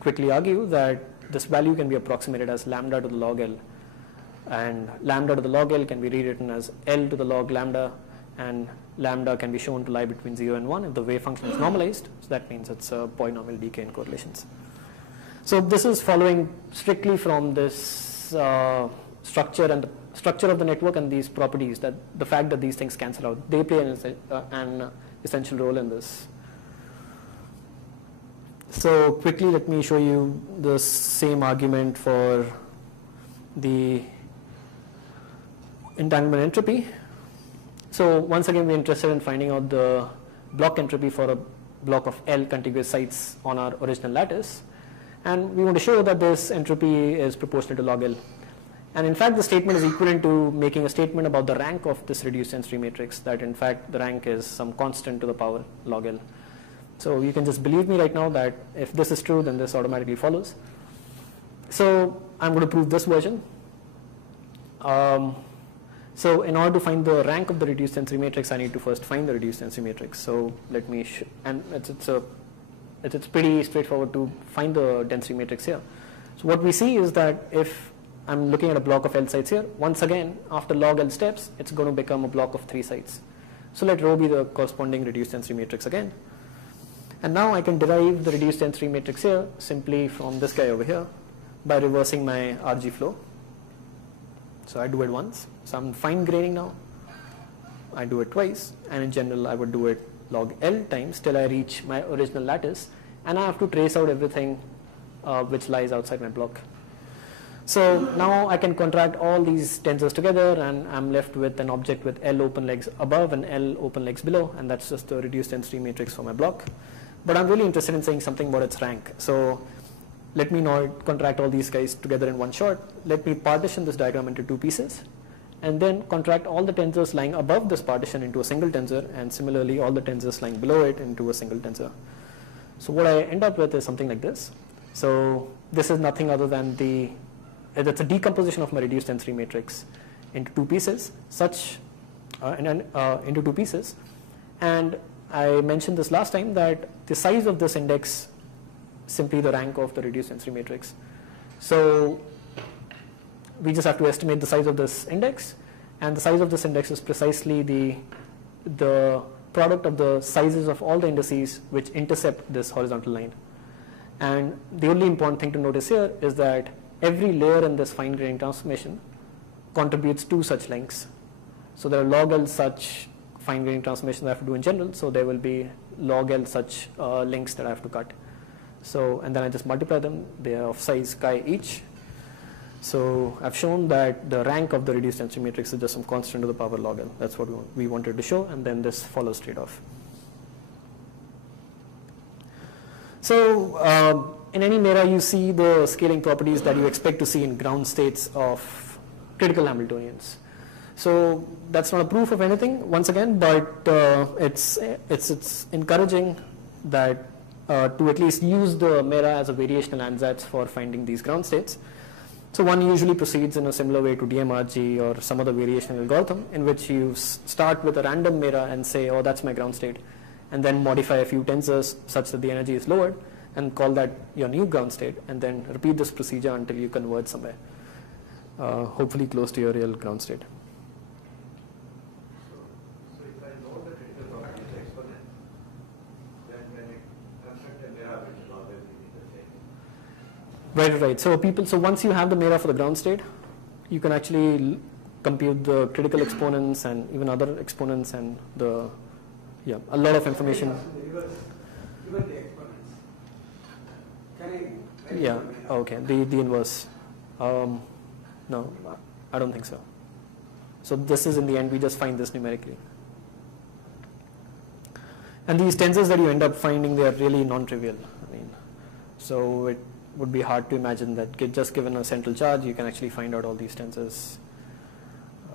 quickly argue that this value can be approximated as lambda to the log L, and lambda to the log L can be rewritten as L to the log lambda, and lambda can be shown to lie between 0 and 1 if the wave function is normalized, so that means it's a polynomial decay in correlations. So this is following strictly from this structure and the structure of the network and these properties, that the fact that these things cancel out, they play an essential role in this. So quickly let me show you the same argument for the entanglement entropy. So once again we're interested in finding out the block entropy for a block of L contiguous sites on our original lattice, and we want to show that this entropy is proportional to log L. And in fact the statement is equivalent to making a statement about the rank of this reduced density matrix, that in fact the rank is some constant to the power log L. So you can just believe me right now that if this is true, then this automatically follows. So I'm going to prove this version. So in order to find the rank of the reduced density matrix, I need to first find the reduced density matrix. So let me, and it's pretty straightforward to find the density matrix here. So what we see is that if I'm looking at a block of L sites here, once again after log L steps, it's going to become a block of 3 sites. So let rho be the corresponding reduced density matrix again. And now I can derive the reduced density matrix here simply from this guy over here by reversing my RG flow. So I do it once. So I'm fine graining now. I do it twice, and in general I would do it log L times till I reach my original lattice, and I have to trace out everything which lies outside my block. So now I can contract all these tensors together, and I'm left with an object with L open legs above and L open legs below, and that's just the reduced density matrix for my block. But I'm really interested in saying something about its rank. So let me not contract all these guys together in one shot. Let me partition this diagram into 2 pieces, and then contract all the tensors lying above this partition into a single tensor, and similarly all the tensors lying below it into a single tensor. So what I end up with is something like this. So this is nothing other than that's a decomposition of my reduced density matrix into 2 pieces, into 2 pieces. And I mentioned this last time that the size of this index simply the rank of the reduced density matrix. So we just have to estimate the size of this index, and the size of this index is precisely the product of the sizes of all the indices which intercept this horizontal line. And the only important thing to notice here is that every layer in this fine graining transformation contributes 2 such lengths. So there are log L such fine graining transformations I have to do in general, so there will be log L such links that I have to cut. So, and then I just multiply them, they are of size chi each. So I've shown that the rank of the reduced density matrix is just some constant to the power log L. That's what we wanted to show, and then this follows straight off. So in any Mira you see the scaling properties that you expect to see in ground states of critical Hamiltonians. So that's not a proof of anything once again, but it's encouraging that to at least use the Mira as a variational ansatz for finding these ground states. So one usually proceeds in a similar way to DMRG or some other variational algorithm, in which you start with a random Mira and say, oh, that's my ground state, and then modify a few tensors such that the energy is lowered, and call that your new ground state, and then repeat this procedure until you converge somewhere, hopefully close to your real ground state. So if I know the critical properties exponent, then when I construct a Mira, which will always be the same. Right. So once you have the Mira for the ground state, you can actually compute the critical exponents and even other exponents and a lot of information. Even the exponents. Can I? Yeah. Okay. The inverse. No, I don't think so. So this is in the end we just find this numerically. And these tensors that you end up finding, they are really non-trivial. I mean, so it would be hard to imagine that just given a central charge, you can actually find out all these tensors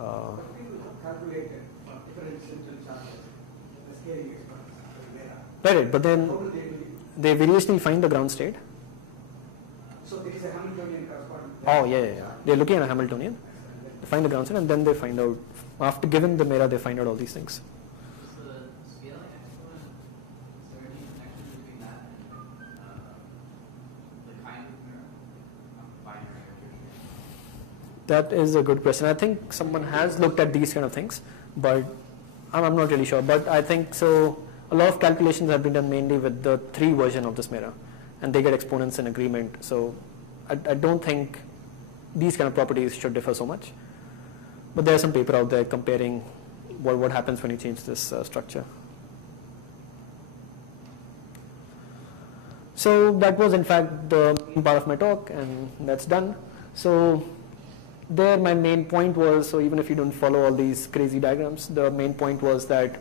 But people have calculated for different central charges the scaling exponents in Mira. Right, but then How do they do it? they variously find the ground state. So there is a Hamiltonian correspondence. Oh, yeah. They're looking at a Hamiltonian, they find the ground state, and then they find out, after given the Mira, they find out all these things. Is the scaling exponent, is there any connection between that and the kind of mirror? Binary or tertiary? That is a good question. I think someone has looked at these kind of things, but I'm not really sure. But I think so. A lot of calculations have been done mainly with the 3 version of this Mira, and they get exponents in agreement. So I don't think these kind of properties should differ so much. But there's some paper out there comparing what happens when you change this structure. So that was in fact the main part of my talk, and that's done. So there my main point was, so even if you don't follow all these crazy diagrams, the main point was that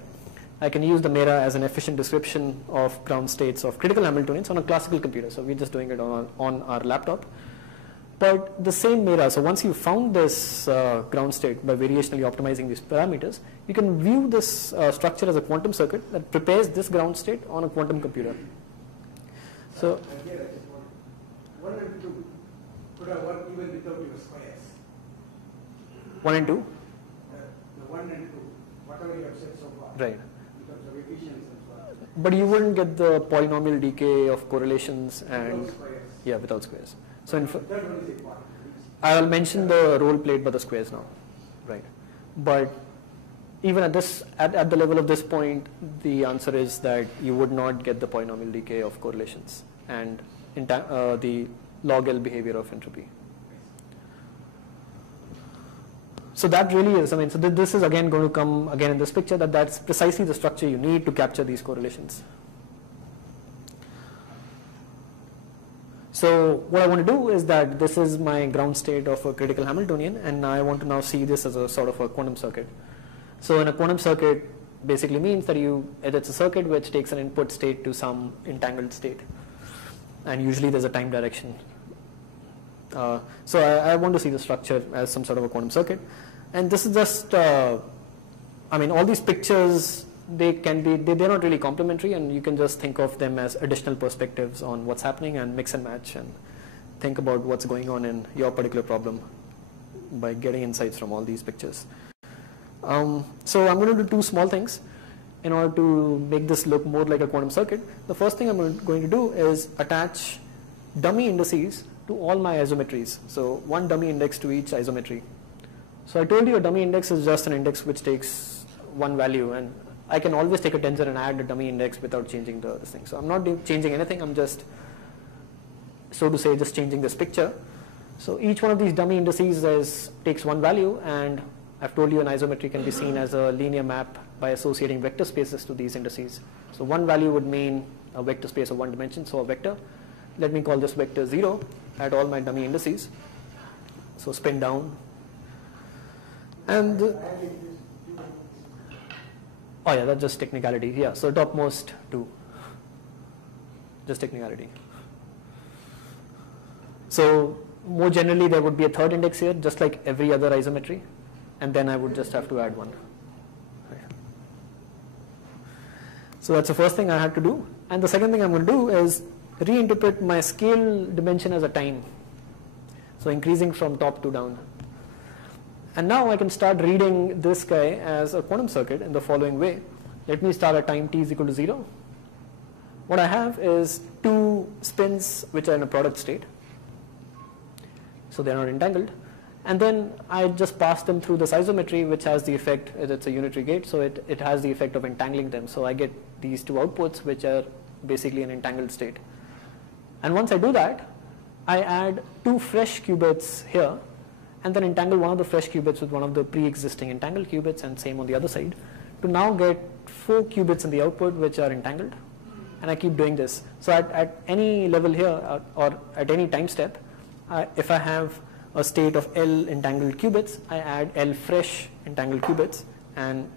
I can use the Mira as an efficient description of ground states of critical Hamiltonians on a classical computer. So we're just doing it on our laptop. But the same Mira, so once you found this ground state by variationally optimizing these parameters, you can view this structure as a quantum circuit that prepares this ground state on a quantum computer. So Here I just want 1 and 2 could have worked even without your squares. 1 and 2? The 1 and 2, whatever you have said so far. Right. In terms of efficiency and so on. But you wouldn't get the polynomial decay of correlations and Without squares. yeah, without squares. So in Third one is important. I'll mention the role played by the squares now, right? But even at this, at the level of this point, the answer is that you would not get the polynomial decay of correlations and the log L behavior of entropy. So that really is, I mean, so this is again going to come again in this picture, that's precisely the structure you need to capture these correlations. So what I want to do is that this is my ground state of a critical Hamiltonian, and I want to now see this as a sort of a quantum circuit. So in a quantum circuit basically means that it's a circuit which takes an input state to some entangled state, and usually there's a time direction. So I want to see the structure as some sort of a quantum circuit, and this is just, I mean, all these pictures, they're not really complementary, and you can just think of them as additional perspectives on what's happening and mix and match and think about what's going on in your particular problem by getting insights from all these pictures. So I'm going to do 2 small things in order to make this look more like a quantum circuit. The first thing I'm going to do is attach dummy indices to all my isometries. So 1 dummy index to each isometry. So I told you a dummy index is just an index which takes 1 value, and I can always take a tensor and add a dummy index without changing this thing. So I'm not changing anything, I'm just, so to say, just changing this picture. So each one of these dummy indices takes 1 value, and I've told you an isometry can be seen as a linear map by associating vector spaces to these indices. So 1 value would mean a vector space of 1 dimension, so a vector. Let me call this vector 0 at all my dummy indices. So spin down. And oh yeah, that's just technicality. Yeah, so topmost 2. Just technicality. So more generally, there would be a 3rd index here, just like every other isometry, and then I would just have to add 1. So that's the first thing I had to do. And the second thing I'm going to do is reinterpret my scale dimension as a time. So increasing from top to down. And now I can start reading this guy as a quantum circuit in the following way. Let me start at time t is equal to 0. What I have is 2 spins which are in a product state. So they're not entangled. And then I just pass them through this isometry, which has the effect, it's a unitary gate, so it has the effect of entangling them. So I get these 2 outputs which are basically an entangled state. And once I do that, I add 2 fresh qubits here, and then entangle one of the fresh qubits with one of the pre-existing entangled qubits, and same on the other side, to now get 4 qubits in the output which are entangled. And I keep doing this. So at any level here, or at any time step, if I have a state of L entangled qubits, I add L fresh entangled qubits and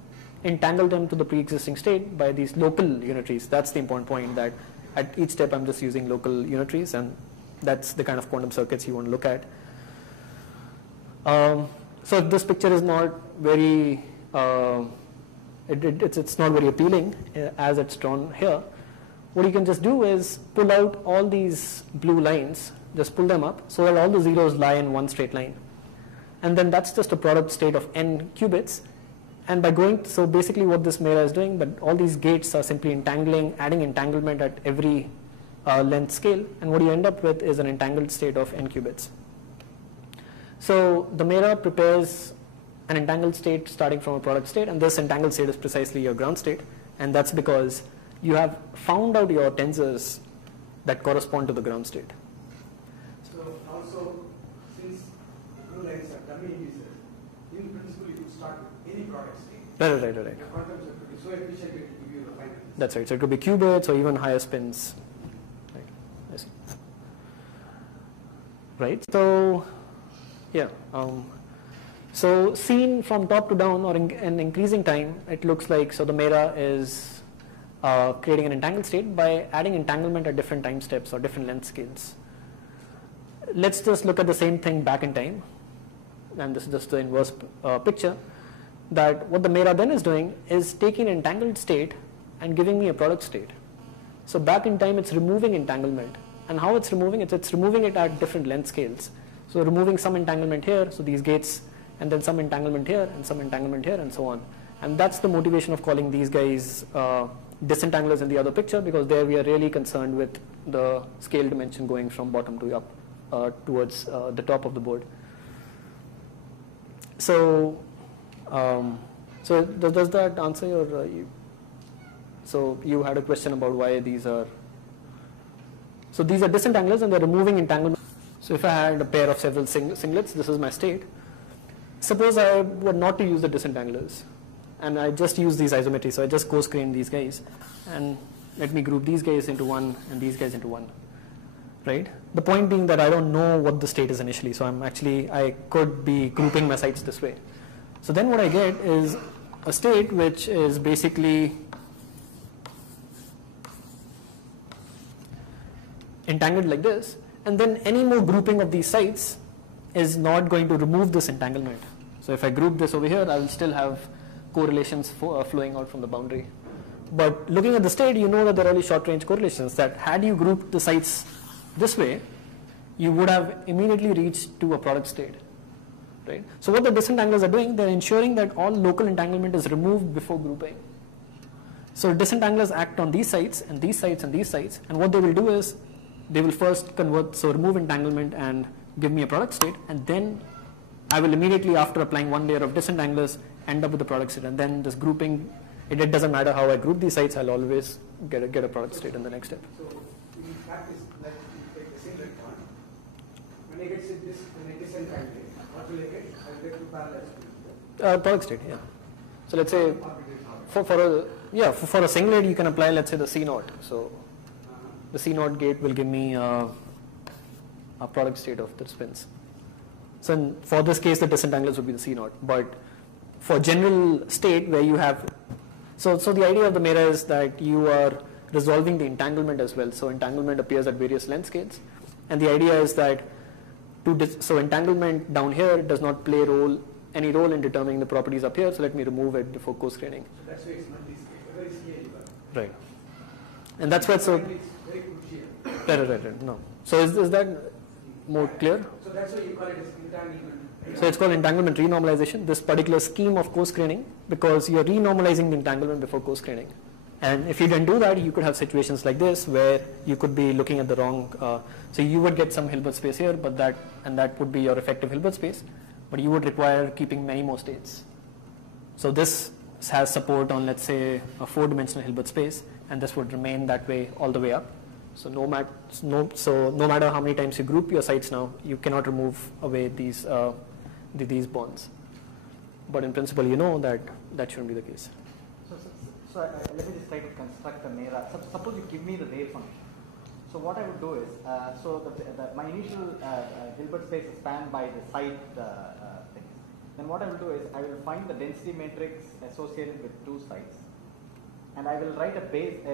entangle them to the pre-existing state by these local unitaries. That's the important point, that at each step I'm just using local unitaries, and that's the kind of quantum circuits you want to look at. So if this picture is not very, it's not very appealing as it's drawn here, what you can just do is pull out all these blue lines, just pull them up so that all the zeros lie in one straight line. And then that's just a product state of n qubits. And by going, so basically what this Mira is doing, but all these gates are simply entangling, adding entanglement at every length scale, and what you end up with is an entangled state of n qubits. So the Mira prepares an entangled state starting from a product state, and this entangled state is precisely your ground state, and that's because you have found out your tensors that correspond to the ground state. So also, since blue lines are dummy indices, in principle you could start with any product state. Right. The quantums could be so efficient to give you the final. That's right. So it could be qubits or even higher spins. Right. I see. Right. So yeah. So seen from top to down or in increasing time, it looks like so the Mira is creating an entangled state by adding entanglement at different time steps or different length scales. Let's just look at the same thing back in time, and this is just the inverse picture. That what the Mira then is doing is taking an entangled state and giving me a product state. So back in time, it's removing entanglement, and how it's removing it? It's removing it at different length scales. So removing some entanglement here, so these gates, and then some entanglement here, and some entanglement here, and so on. And that's the motivation of calling these guys disentanglers in the other picture, because there we are really concerned with the scale dimension going from bottom to up towards the top of the board. So, so does that answer your? So you had a question about why these are. So these are disentanglers, and they're removing entanglement. So if I had a pair of several singlets, this is my state. Suppose I were not to use the disentanglers, and I just use these isometries. So I just co-screen these guys, and let me group these guys into one and these guys into one. Right? The point being that I don't know what the state is initially, so I could be grouping my sites this way. So then what I get is a state which is basically entangled like this, and then any more grouping of these sites is not going to remove this entanglement. So if I group this over here, I will still have correlations flowing out from the boundary. But looking at the state, you know that there are only short-range correlations, that had you grouped the sites this way, you would have immediately reached to a product state. Right? So what the disentanglers are doing, they're ensuring that all local entanglement is removed before grouping. So disentanglers act on these sites and these sites and these sites, and what they will do is they will first convert, so remove entanglement and give me a product state, and then I will immediately, after applying one layer of disentanglers, end up with the product state. And then this grouping, it doesn't matter how I group these sites, I'll always get a product state in the next step. So in practice, let's take the same point. When I get this, when I disentangle, what will I get? I will get two parallel. Product state, yeah. So let's say for a singlet, you can apply, let's say, the C0. So the C0 gate will give me a product state of the spins. So for this case, the disentanglers would be the C0. But for general state where you have, so the idea of the Mira is that you are resolving the entanglement as well. So entanglement appears at various length scales, and the idea is that so entanglement down here does not play any role in determining the properties up here. So let me remove it before co-screening. So that's why it's multi-scale, very scalable. Right. And that's why so. It's very crucial. Right. No. So is that more clear? So that's why you call it as entanglement. So it's called entanglement renormalization, this particular scheme of co-screening, because you're renormalizing the entanglement before co-screening. And if you didn't do that, you could have situations like this where you could be looking at the wrong, so you would get some Hilbert space here, but that would be your effective Hilbert space, but you would require keeping many more states. So this has support on, let's say, a 4-dimensional Hilbert space, and this would remain that way all the way up. So no matter how many times you group your sites now, you cannot remove away these bonds. But in principle, you know that shouldn't be the case. So let me just try to construct the Mira. Suppose you give me the wave function. So what I would do is, my initial Hilbert space is spanned by the site things. Then what I will do is, I will find the density matrix associated with two sites, and I will write a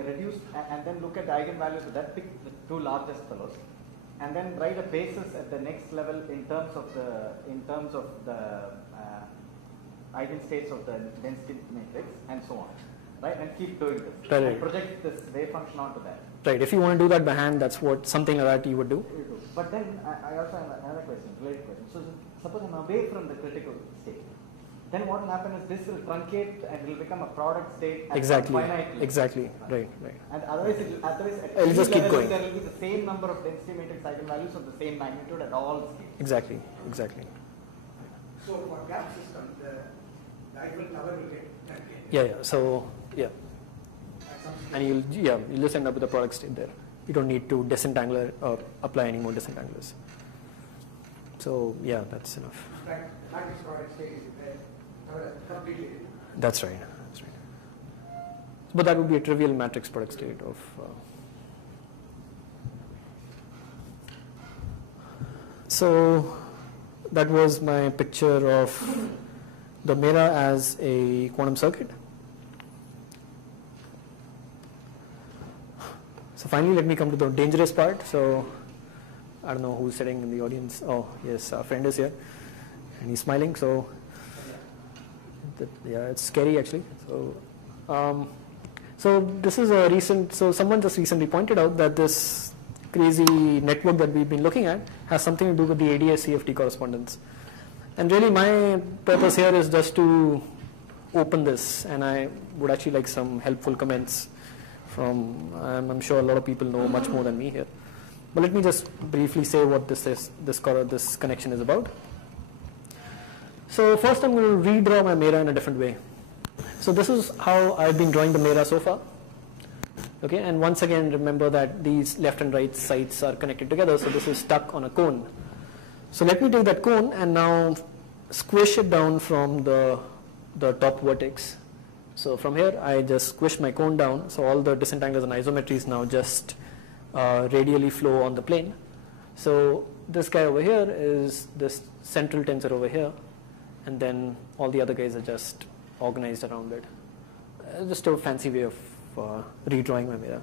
reduced, and then look at the eigenvalues of that, pick the two largest fellows, and then write a basis at the next level in terms of the eigenstates of the density matrix and so on, right? And keep doing this. Right. And project this wave function onto that. Right. If you want to do that by hand, that's what something like that you would do. But then I also have another question, related question. So suppose I'm away from the critical state. Then what will happen is this will truncate and will become a product state at Exactly. finite. Exactly. Right. And otherwise It'll just keep going. There will be the same number of density matrix eigenvalues of the same magnitude at all scales. Exactly. Exactly. So for gap system, the eigenvalue never will get truncated. Yeah. So yeah. At some And you'll just end up with a product state there. You don't need to disentangle or apply any more disentanglers. So yeah, that's enough. matrix product state is completely different. That's right. That's right. But that would be a trivial matrix product state of. So that was my picture of the Mira as a quantum circuit. So finally, let me come to the dangerous part. So I don't know who's sitting in the audience. Oh, yes, our friend is here, and he's smiling. So yeah, it's scary actually. So this is a recent. So someone just recently pointed out that this crazy network that we've been looking at has something to do with the ADS Cft correspondence. And really, my purpose here is just to open this, and I would actually like some helpful comments from. I'm sure a lot of people know much more than me here. But let me just briefly say what this is, this connection is about. So first I'm going to redraw my Mira in a different way. So this is how I've been drawing the Mira so far. Okay, and once again remember that these left and right sides are connected together, so this is stuck on a cone. So let me take that cone and now squish it down from the top vertex. So from here I just squish my cone down, so all the disentanglers and isometries now just radially flow on the plane. So this guy over here is this central tensor over here, and then all the other guys are just organized around it. Just a fancy way of redrawing my Mira.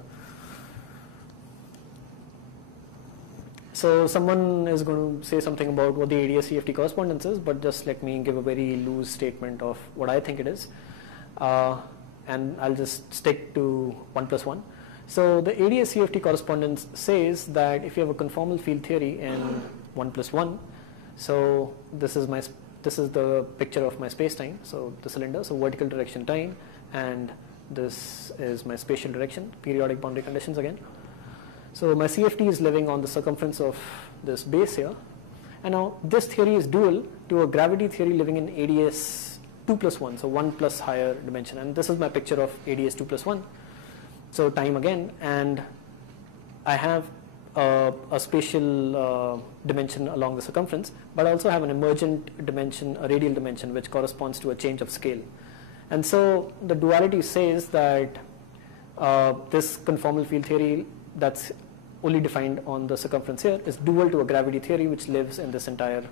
So someone is going to say something about what the ADS Cft correspondence is, but just let me give a very loose statement of what I think it is. And I'll just stick to 1 plus 1. So the ADS Cft correspondence says that if you have a conformal field theory in 1 plus 1, so this is the picture of my space-time, so the cylinder, so vertical direction time, and this is my spatial direction, periodic boundary conditions again. So my CFT is living on the circumference of this base here, and now this theory is dual to a gravity theory living in ADS 2 plus 1, so 1 plus higher dimension, and this is my picture of ADS 2 plus 1. So time again, and I have a spatial dimension along the circumference, but I also have an emergent dimension, a radial dimension, which corresponds to a change of scale. And so the duality says that this conformal field theory that's only defined on the circumference here is dual to a gravity theory which lives in this entire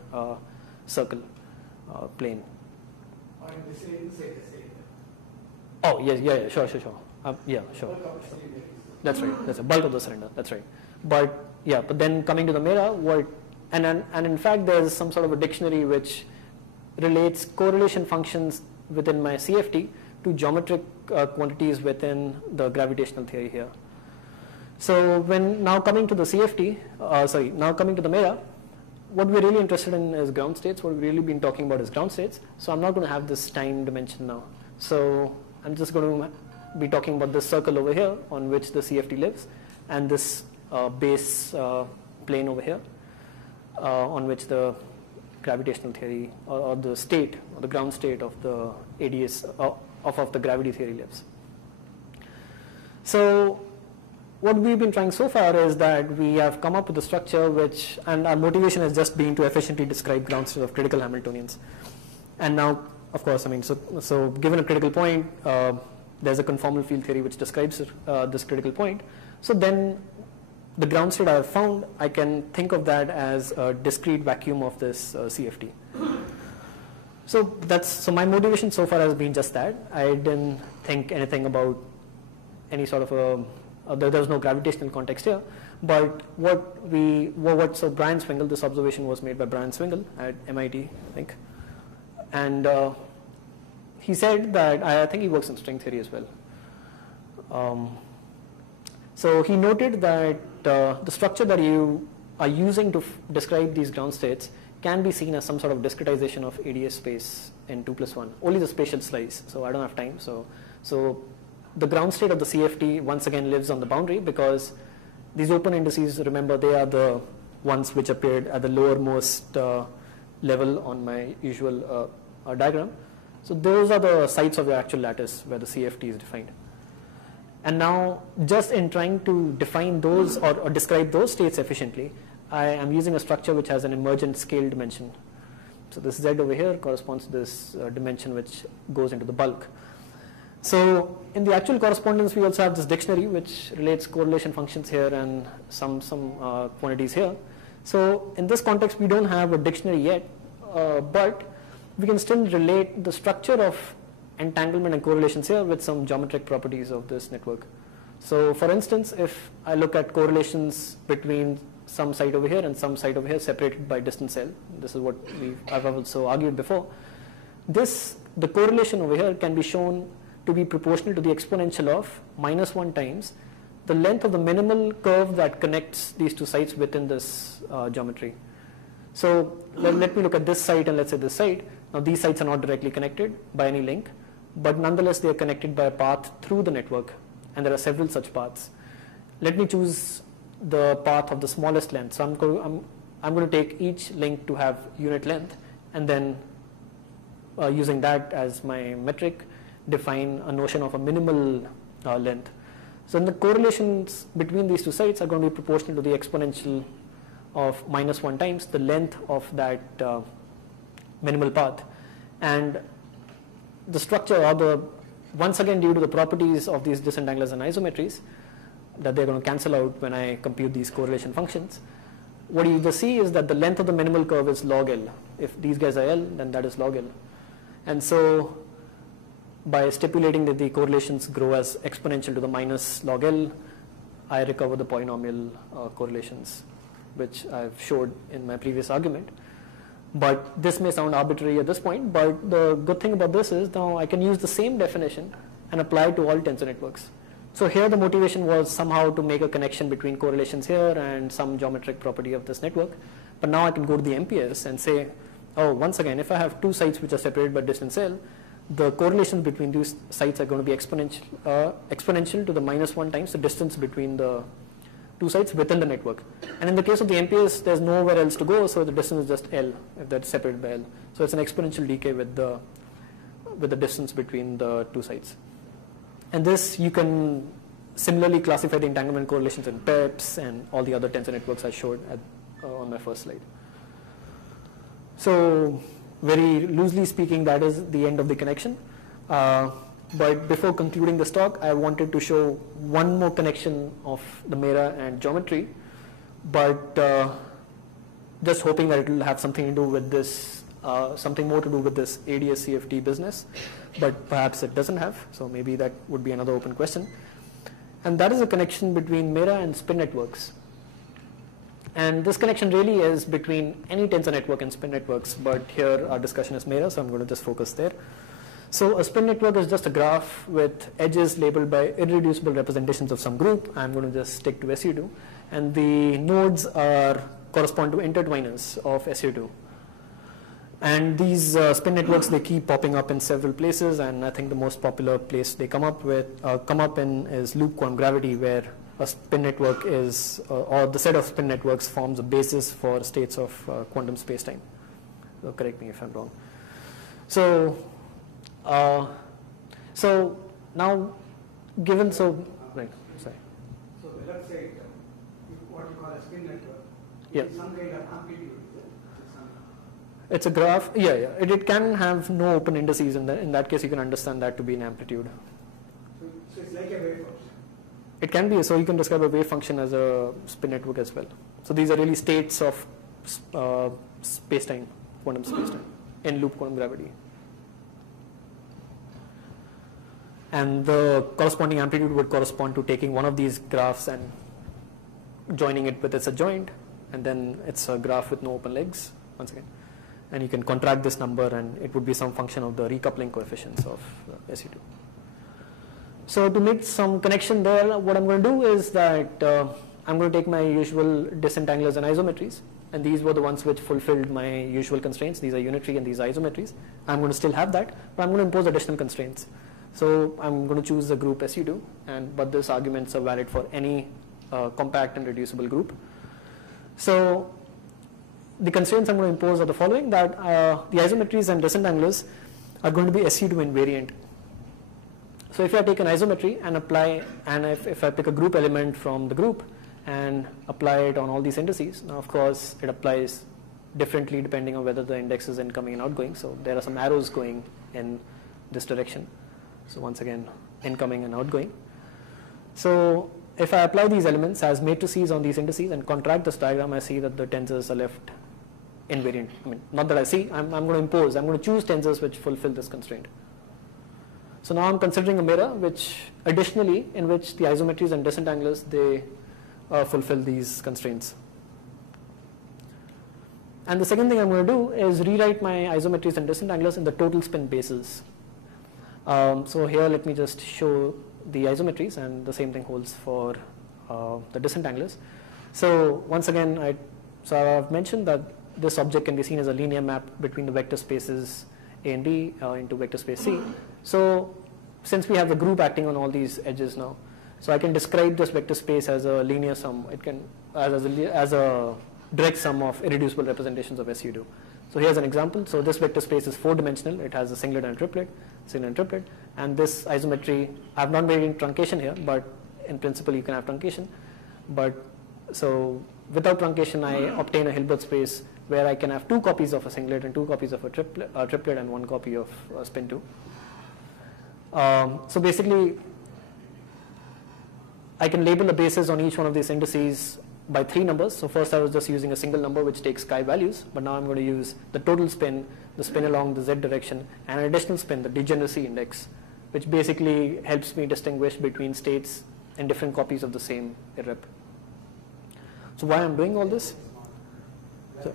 circle plane. Or in the same, say the same. Oh, yes, yeah, sure. Yeah, sure. That's right. That's a bulk of the cylinder. That's right. But yeah, but then coming to the Mira, and in fact there's some sort of a dictionary which relates correlation functions within my CFT to geometric quantities within the gravitational theory here. So when now coming to the CFT, now coming to the Mira, what we're really interested in is ground states. What we've really been talking about is ground states. So I'm not going to have this time dimension now. So I'm just going to be talking about this circle over here on which the CFT lives, and this base plane over here on which the gravitational theory or the state or the ground state of the ADS of the gravity theory lives. So what we've been trying so far is that we have come up with a structure which, and our motivation has just been to efficiently describe ground states of critical Hamiltonians. And now, of course, I mean, so given a critical point, there's a conformal field theory which describes this critical point. So then the ground state I have found, I can think of that as a discrete vacuum of this CFT. So my motivation so far has been just that. I didn't think anything about any sort of there was no gravitational context here. But so Brian Swingle, this observation was made by Brian Swingle at MIT, I think. And he said that, I think he works in string theory as well. So he noted that the structure that you are using to describe these ground states can be seen as some sort of discretization of ADS space in 2+1, only the spatial slice, so I don't have time. So the ground state of the CFT once again lives on the boundary, because these open indices, remember, they are the ones which appeared at the lowermost level on my usual diagram. So those are the sites of your actual lattice where the CFT is defined. And now, just in trying to define those or describe those states efficiently, I am using a structure which has an emergent scale dimension. So this Z over here corresponds to this dimension which goes into the bulk. So in the actual correspondence, we also have this dictionary which relates correlation functions here and some quantities here. So in this context, we don't have a dictionary yet, but we can still relate the structure of entanglement and correlations here with some geometric properties of this network. So for instance, if I look at correlations between some site over here and some site over here separated by distance L, this is what I've also argued before, the correlation over here can be shown to be proportional to the exponential of -1 times the length of the minimal curve that connects these two sites within this geometry. So let me look at this site and let's say this site. Now these sites are not directly connected by any link, but nonetheless they are connected by a path through the network, and there are several such paths. Let me choose the path of the smallest length. So I'm going to take each link to have unit length, and then using that as my metric, define a notion of a minimal length. So then the correlations between these two sites are going to be proportional to the exponential of -1 times the length of that minimal path. And the structure, once again due to the properties of these disentanglers and isometries, that they're going to cancel out when I compute these correlation functions, what you just see is that the length of the minimal curve is log L. If these guys are L, then that is log L. And so by stipulating that the correlations grow as exponential to the minus log L, I recover the polynomial correlations, which I've showed in my previous argument. But this may sound arbitrary at this point, but the good thing about this is now I can use the same definition and apply it to all tensor networks. So here the motivation was somehow to make a connection between correlations here and some geometric property of this network. But now I can go to the MPS and say, oh, once again, if I have two sites which are separated by distance L, the correlations between these sites are going to be exponential to the -1 times the distance between the two sites within the network. And in the case of the MPS, there's nowhere else to go, so the distance is just L, if that's separated by L. So it's an exponential decay with the distance between the two sites. And this, you can similarly classify the entanglement correlations in PEPs and all the other tensor networks I showed on my first slide. So very loosely speaking, that is the end of the connection. But before concluding this talk, I wanted to show one more connection of the Mira and geometry, but just hoping that it will have something to do with this, something more to do with this ADS CFT business, but perhaps it doesn't have, so maybe that would be another open question. And that is a connection between Mira and spin networks. And this connection really is between any tensor network and spin networks, but here our discussion is Mira, so I'm going to just focus there. So a spin network is just a graph with edges labeled by irreducible representations of some group. I'm going to just stick to SU2. And the nodes correspond to intertwiners of SU2. And these spin networks, they keep popping up in several places, and I think the most popular place they come up in is loop quantum gravity, where a spin network is, or the set of spin networks forms a basis for states of quantum spacetime. So correct me if I'm wrong. So now, given right, sorry. So let's say what you call a spin network, yeah. Some kind of amplitude. It's a graph. Yeah. It can have no open indices. In that case, you can understand that to be an amplitude. So it's like a wave function. It can be. So you can describe a wave function as a spin network as well. So these are really states of spacetime, quantum spacetime, in loop quantum gravity. And the corresponding amplitude would correspond to taking one of these graphs and joining it with its adjoint, and then it's a graph with no open legs, once again. and you can contract this number, and it would be some function of the recoupling coefficients of SU2. So to make some connection there, what I'm going to do is that I'm going to take my usual disentanglers and isometries, and these were the ones which fulfilled my usual constraints. These are unitary and these are isometries. I'm going to still have that, but I'm going to impose additional constraints. So I'm going to choose the group SU2, but these arguments are valid for any compact and reducible group. So the constraints I'm going to impose are the following, that the isometries and disentanglers are going to be SU2 invariant. So if I take an isometry and apply, and if I pick a group element from the group and apply it on all these indices, now of course it applies differently depending on whether the index is incoming and outgoing. So there are some arrows going in this direction. So once again, incoming and outgoing. So if I apply these elements as matrices on these indices and contract this diagram, I see that the tensors are left invariant. I mean, not that I see, I'm going to impose, I'm going to choose tensors which fulfill this constraint. So now I'm considering a mera which additionally, in which the isometries and disentanglers, they fulfill these constraints. And the second thing I'm going to do is rewrite my isometries and disentanglers in the total spin basis. So here let me just show the isometries, and the same thing holds for the disentanglers. So once again, I've mentioned that this object can be seen as a linear map between the vector spaces A and B into vector space C. So since we have the group acting on all these edges now, so I can describe this vector space as a linear sum. It can as a direct sum of irreducible representations of SU2. So here's an example. So this vector space is 4-dimensional. It has a singlet and a triplet, singlet and triplet. And this isometry, I've not made any truncation here, but in principle you can have truncation. But so without truncation, I obtain a Hilbert space where I can have 2 copies of a singlet and 2 copies of a triplet and 1 copy of spin 2. So basically, I can label the bases on each one of these indices by 3 numbers. So first I was just using a single number which takes chi values, but now I'm going to use the total spin, the spin along the z direction, and an additional spin, the degeneracy index, which basically helps me distinguish between states in different copies of the same irrep. So why I'm doing all this? So,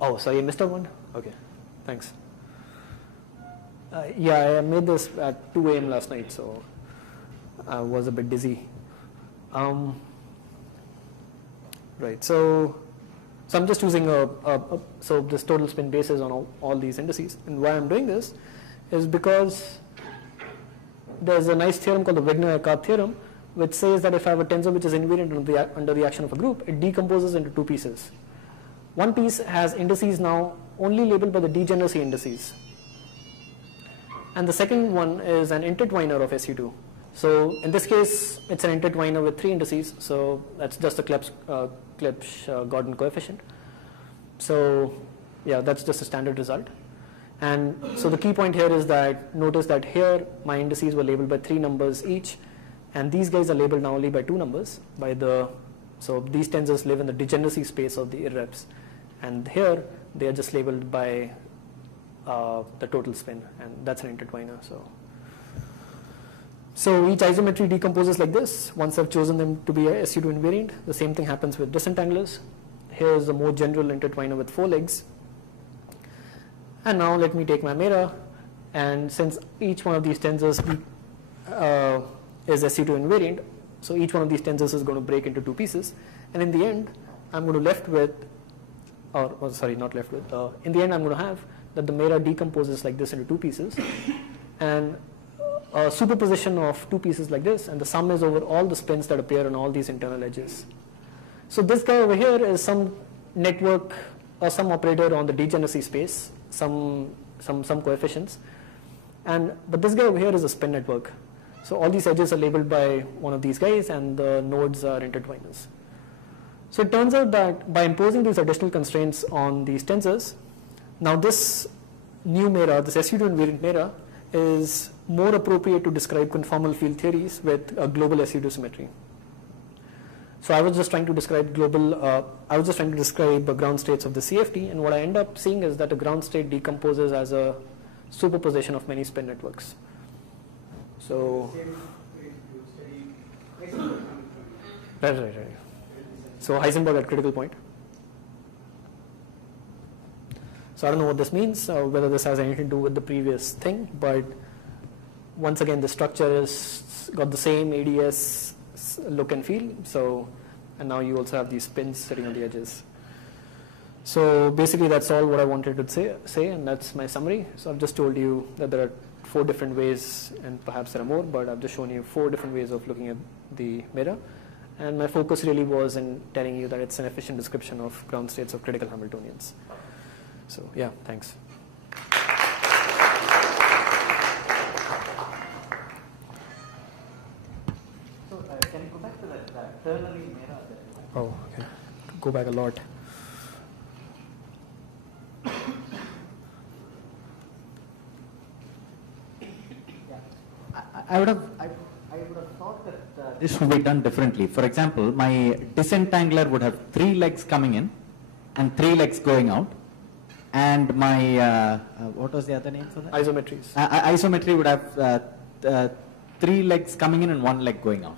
oh, sorry, I missed out one? Okay, thanks. Yeah, I made this at 2 a.m. last night, so I was a bit dizzy. Right, so I'm just using so this total spin basis on all these indices. And why I'm doing this is because there's a nice theorem called the Wigner theorem, which says that if I have a tensor which is invariant under the action of a group, it decomposes into 2 pieces. One piece has indices now only labeled by the degeneracy indices, and the second one is an intertwiner of SU2. So in this case, it's an intertwiner with 3 indices, so that's just a Clebsch-Gordon coefficient. So yeah, that's just a standard result. And so the key point here is that notice that here my indices were labeled by 3 numbers each, and these guys are labeled now only by 2 numbers. So these tensors live in the degeneracy space of the irreps, and here they are just labeled by the total spin, and that's an intertwiner. So each isometry decomposes like this. Once I've chosen them to be a SU2 invariant, the same thing happens with disentanglers. Here is a more general intertwiner with 4 legs. And now let me take my mera, and since each one of these tensors is SU2 invariant, so each one of these tensors is going to break into 2 pieces, and in the end I'm going to left with, in the end I'm going to have that the mera decomposes like this into 2 pieces, and a superposition of 2 pieces like this, and the sum is over all the spins that appear on all these internal edges. So this guy over here is some network or some operator on the degeneracy space, some coefficients, but this guy over here is a spin network. So all these edges are labeled by one of these guys, and the nodes are intertwiners. So it turns out that by imposing these additional constraints on these tensors, now this new mera, this SU2 invariant mera, is more appropriate to describe conformal field theories with a global SU2 symmetry. So I was just trying to describe ground states of the CFT, and what I end up seeing is that a ground state decomposes as a superposition of many spin networks. So right. So Heisenberg at critical point. So I don't know what this means, whether this has anything to do with the previous thing, but once again, the structure is got the same ADS look and feel. So, and now you also have these pins sitting on the edges. So basically, that's all what I wanted to say, and that's my summary. So I've just told you that there are 4 different ways, and perhaps there are more, but I've just shown you 4 different ways of looking at the Mira. And my focus really was in telling you that it's an efficient description of ground states of critical Hamiltonians. So yeah, thanks. So can you go back to that ternary Mira? Oh, okay. Go back a lot. I would have thought that this would be done differently. For example, my disentangler would have 3 legs coming in and 3 legs going out, and my what was the other name for that? Isometries. Isometry would have 3 legs coming in and 1 leg going out.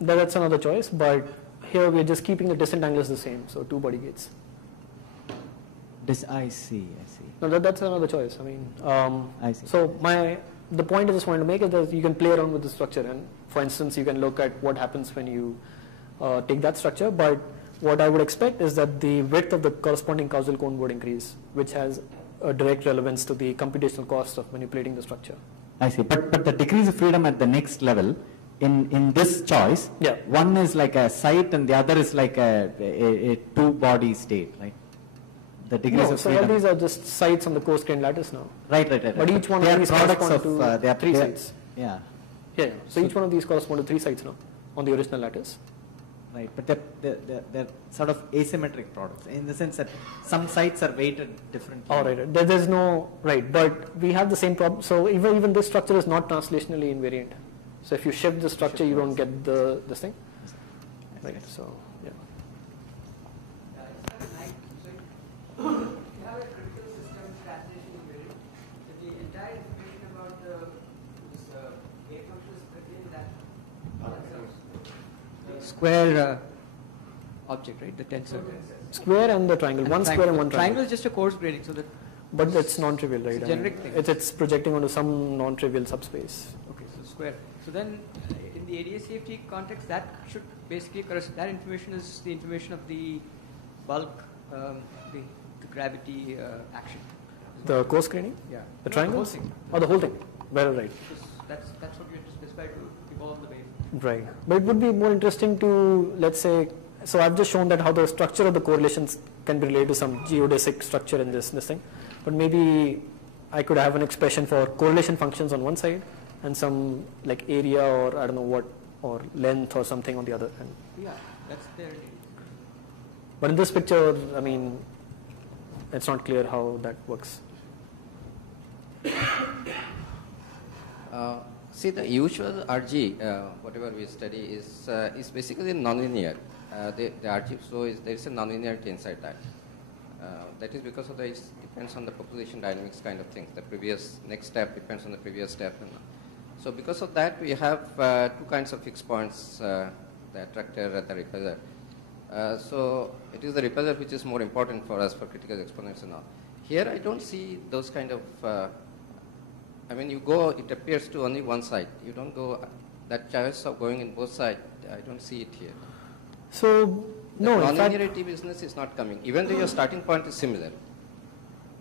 That's another choice, but here we're just keeping the disentanglers the same, so 2 body gates. I see. No, that's another choice. I mean, I see. So the point I just wanted to make is that you can play around with the structure, and for instance, you can look at what happens when you take that structure, but what I would expect is that the width of the corresponding causal cone would increase, which has a direct relevance to the computational cost of manipulating the structure. I see, but the degrees of freedom at the next level, in this choice, yeah, one is like a site and the other is like a 2-body state, right? The degrees of freedom. So all these are just sites on the coarse-grained lattice now. Right. But each one of these corresponds to they are 3 sites. Yeah. Yeah. So each one of these corresponds to 3 sites now on the original lattice. Right, but they're sort of asymmetric products in the sense that some sites are weighted differently. Oh, right. There's no, right, but we have the same problem. So even this structure is not translationally invariant. So if you shift the structure, you don't get this thing. Right, so, yeah. You have a critical system translation invariant, but the entire information about this wave function is within that square object, right? The tensor. Square and the triangle. One square and one triangle. Triangle is just a coarse grading, so that. But that's non-trivial, right? It's a generic thing. It's projecting onto some non-trivial subspace. Okay, so square. So then, in the ADS CFT context, that should basically correspond. That information is the information of the bulk, the gravity action. The coarse graining? Yeah. The No, triangle? the whole thing. Oh, the whole thing. Well, right. That's what we have specified to evolve the wave. Right. But it would be more interesting to, let's say, so I've just shown that how the structure of the correlations can be related to some geodesic structure in this thing. But maybe I could have an expression for correlation functions on one side and some like area or I don't know what, or length or something on the other end. Yeah, that's there. But in this picture, I mean, it's not clear how that works. See, the usual RG, whatever we study, is basically nonlinear. The RG flow there is a nonlinearity inside that. That is because of it depends on the population dynamics kind of things. The next step depends on the previous step. So because of that, we have 2 kinds of fixed points, the attractor and the repeller. So it is the repeller which is more important for us for critical exponents and all. Here I don't see those kind of, I mean you go, it appears to only one side. You don't go, that choice of going in both sides, I don't see it here. So, no, the in fact, nonlinearity business is not coming, even though your starting point is similar.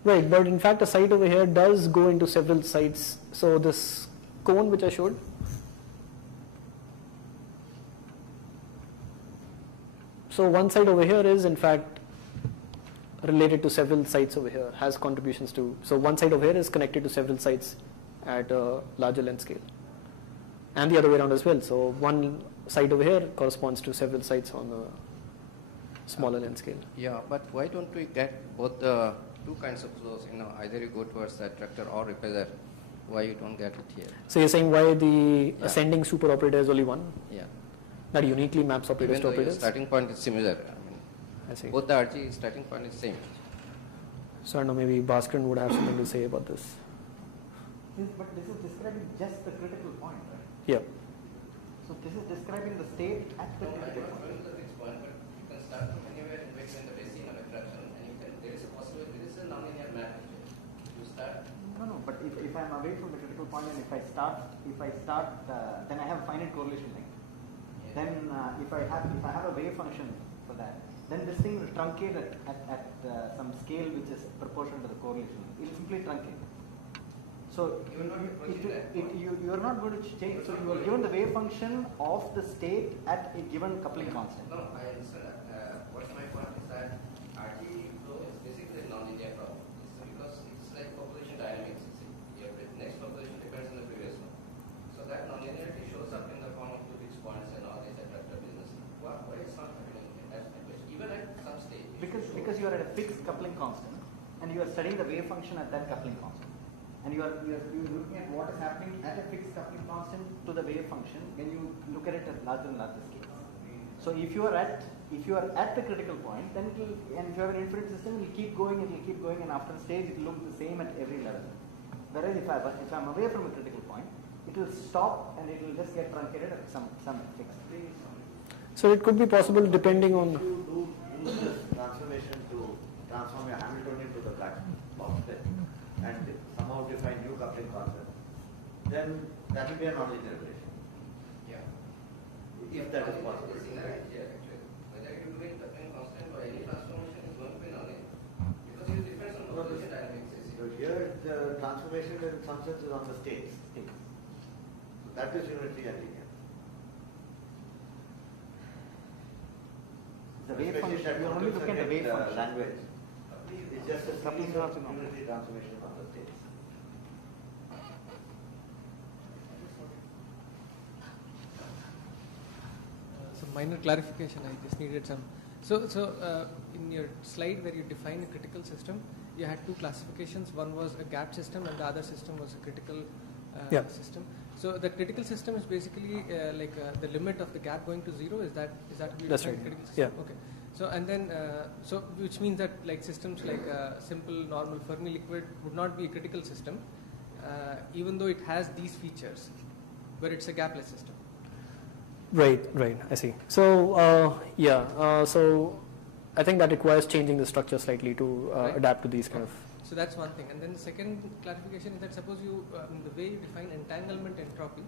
right, but in fact a site over here does go into several sites. So this cone which I showed, so one side over here is in fact related to several sites over here, has contributions to, so one side over here is connected to several sites at a larger length scale. And the other way around as well. So one site over here corresponds to several sites on a smaller length scale. Yeah, but why don't we get both the 2 kinds of flows, either you go towards the attractor or repeller, why you don't get it here? So you're saying why the ascending super operator is only one? Yeah. That uniquely maps operators Even to though your operators? starting point is similar. I see. Both the RG starting point is same. So I don't know, maybe Bhaskaran would have something to say about this. But this is describing just the critical point, right? Yeah. So this is describing the state at the critical point. You can start from anywhere in between the basin or attraction, and you can there is a possibility, there is a nonlinear map. You start. No, but if I'm away from the critical point and if I start, then I have a finite correlation length. Yeah. Then if I have a wave function for that, then this thing will truncate at some scale which is proportional to the correlation. It will simply truncate. So you are not approaching that. you are not going to change. So you are given the wave function of the state at a given coupling constant. No, I understand that. What's my point is that RG flow is basically a nonlinear problem. It's because it's like population dynamics. Every next population depends on the previous one. So that nonlinearity shows up in the form of 2 fixed points and all these attractor business. Why it's not happening? That's my question. Even at some stage. Because you are at a fixed coupling constant and you are studying the wave function at that coupling constant. And you are looking at what is happening at a fixed coupling constant to the wave function when you look at it at larger and larger scales. So if you are at the critical point, then and if you have an infinite system, it will keep going, and after a stage it will look the same at every level. Whereas if I'm away from a critical point, it will stop and it will just get truncated at some fixed. So it could be possible depending on. If you use this transformation to transform your Hamiltonian to the black box set and somehow define new coupling constant, then that will be a nonlinear relation. Yeah. If that is possible. Yeah, actually. Whether you do it coupling constant or any transformation is going to be nonlinear. Because it depends on population dynamics. So here the transformation in some sense is on the states. So that is unitary and linear. The wave Especially function, that you only look at the wave function. language. It's just a Coupling series of constant. unitary transformation on the states. Some minor clarification, I just needed some. So in your slide where you define a critical system, you had 2 classifications. One was a gap system and the other system was a critical system. So the critical system is basically the limit of the gap going to 0. Is that how you That's define right. critical system? Yeah. Okay. So and then which means that like systems like simple normal Fermi liquid would not be a critical system, even though it has these features, but it's a gapless system. Right, I see. So so I think that requires changing the structure slightly to adapt to these kind of. So that's one thing. And then the second clarification is that suppose you, the way you define entanglement entropy,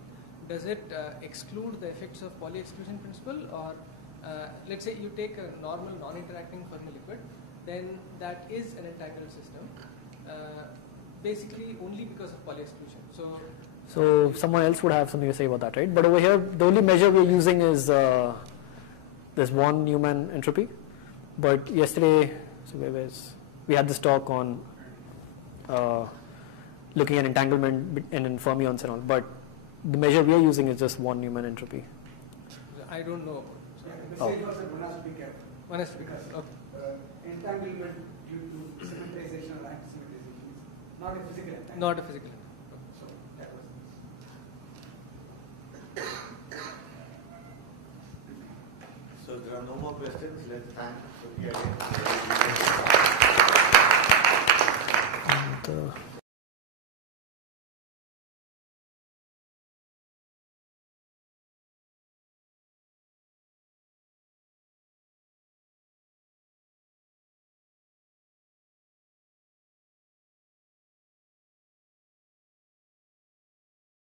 does it exclude the effects of Pauli exclusion principle, or let's say you take a normal non-interacting Fermi liquid, then that is an entangled system, basically only because of Pauli exclusion. So someone else would have something to say about that, right? But over here, the only measure we're using is this von Neumann entropy. But yesterday, we had this talk on looking at entanglement in fermions and all. But the measure we are using is just von Neumann entropy. I don't know. The same person one has to be careful. One has to be Because okay. entanglement due to symmetrization or anti-symmetrization is not a physical entanglement. Not a physical. So that was So there are no more questions. Let's thank Sophia again. And,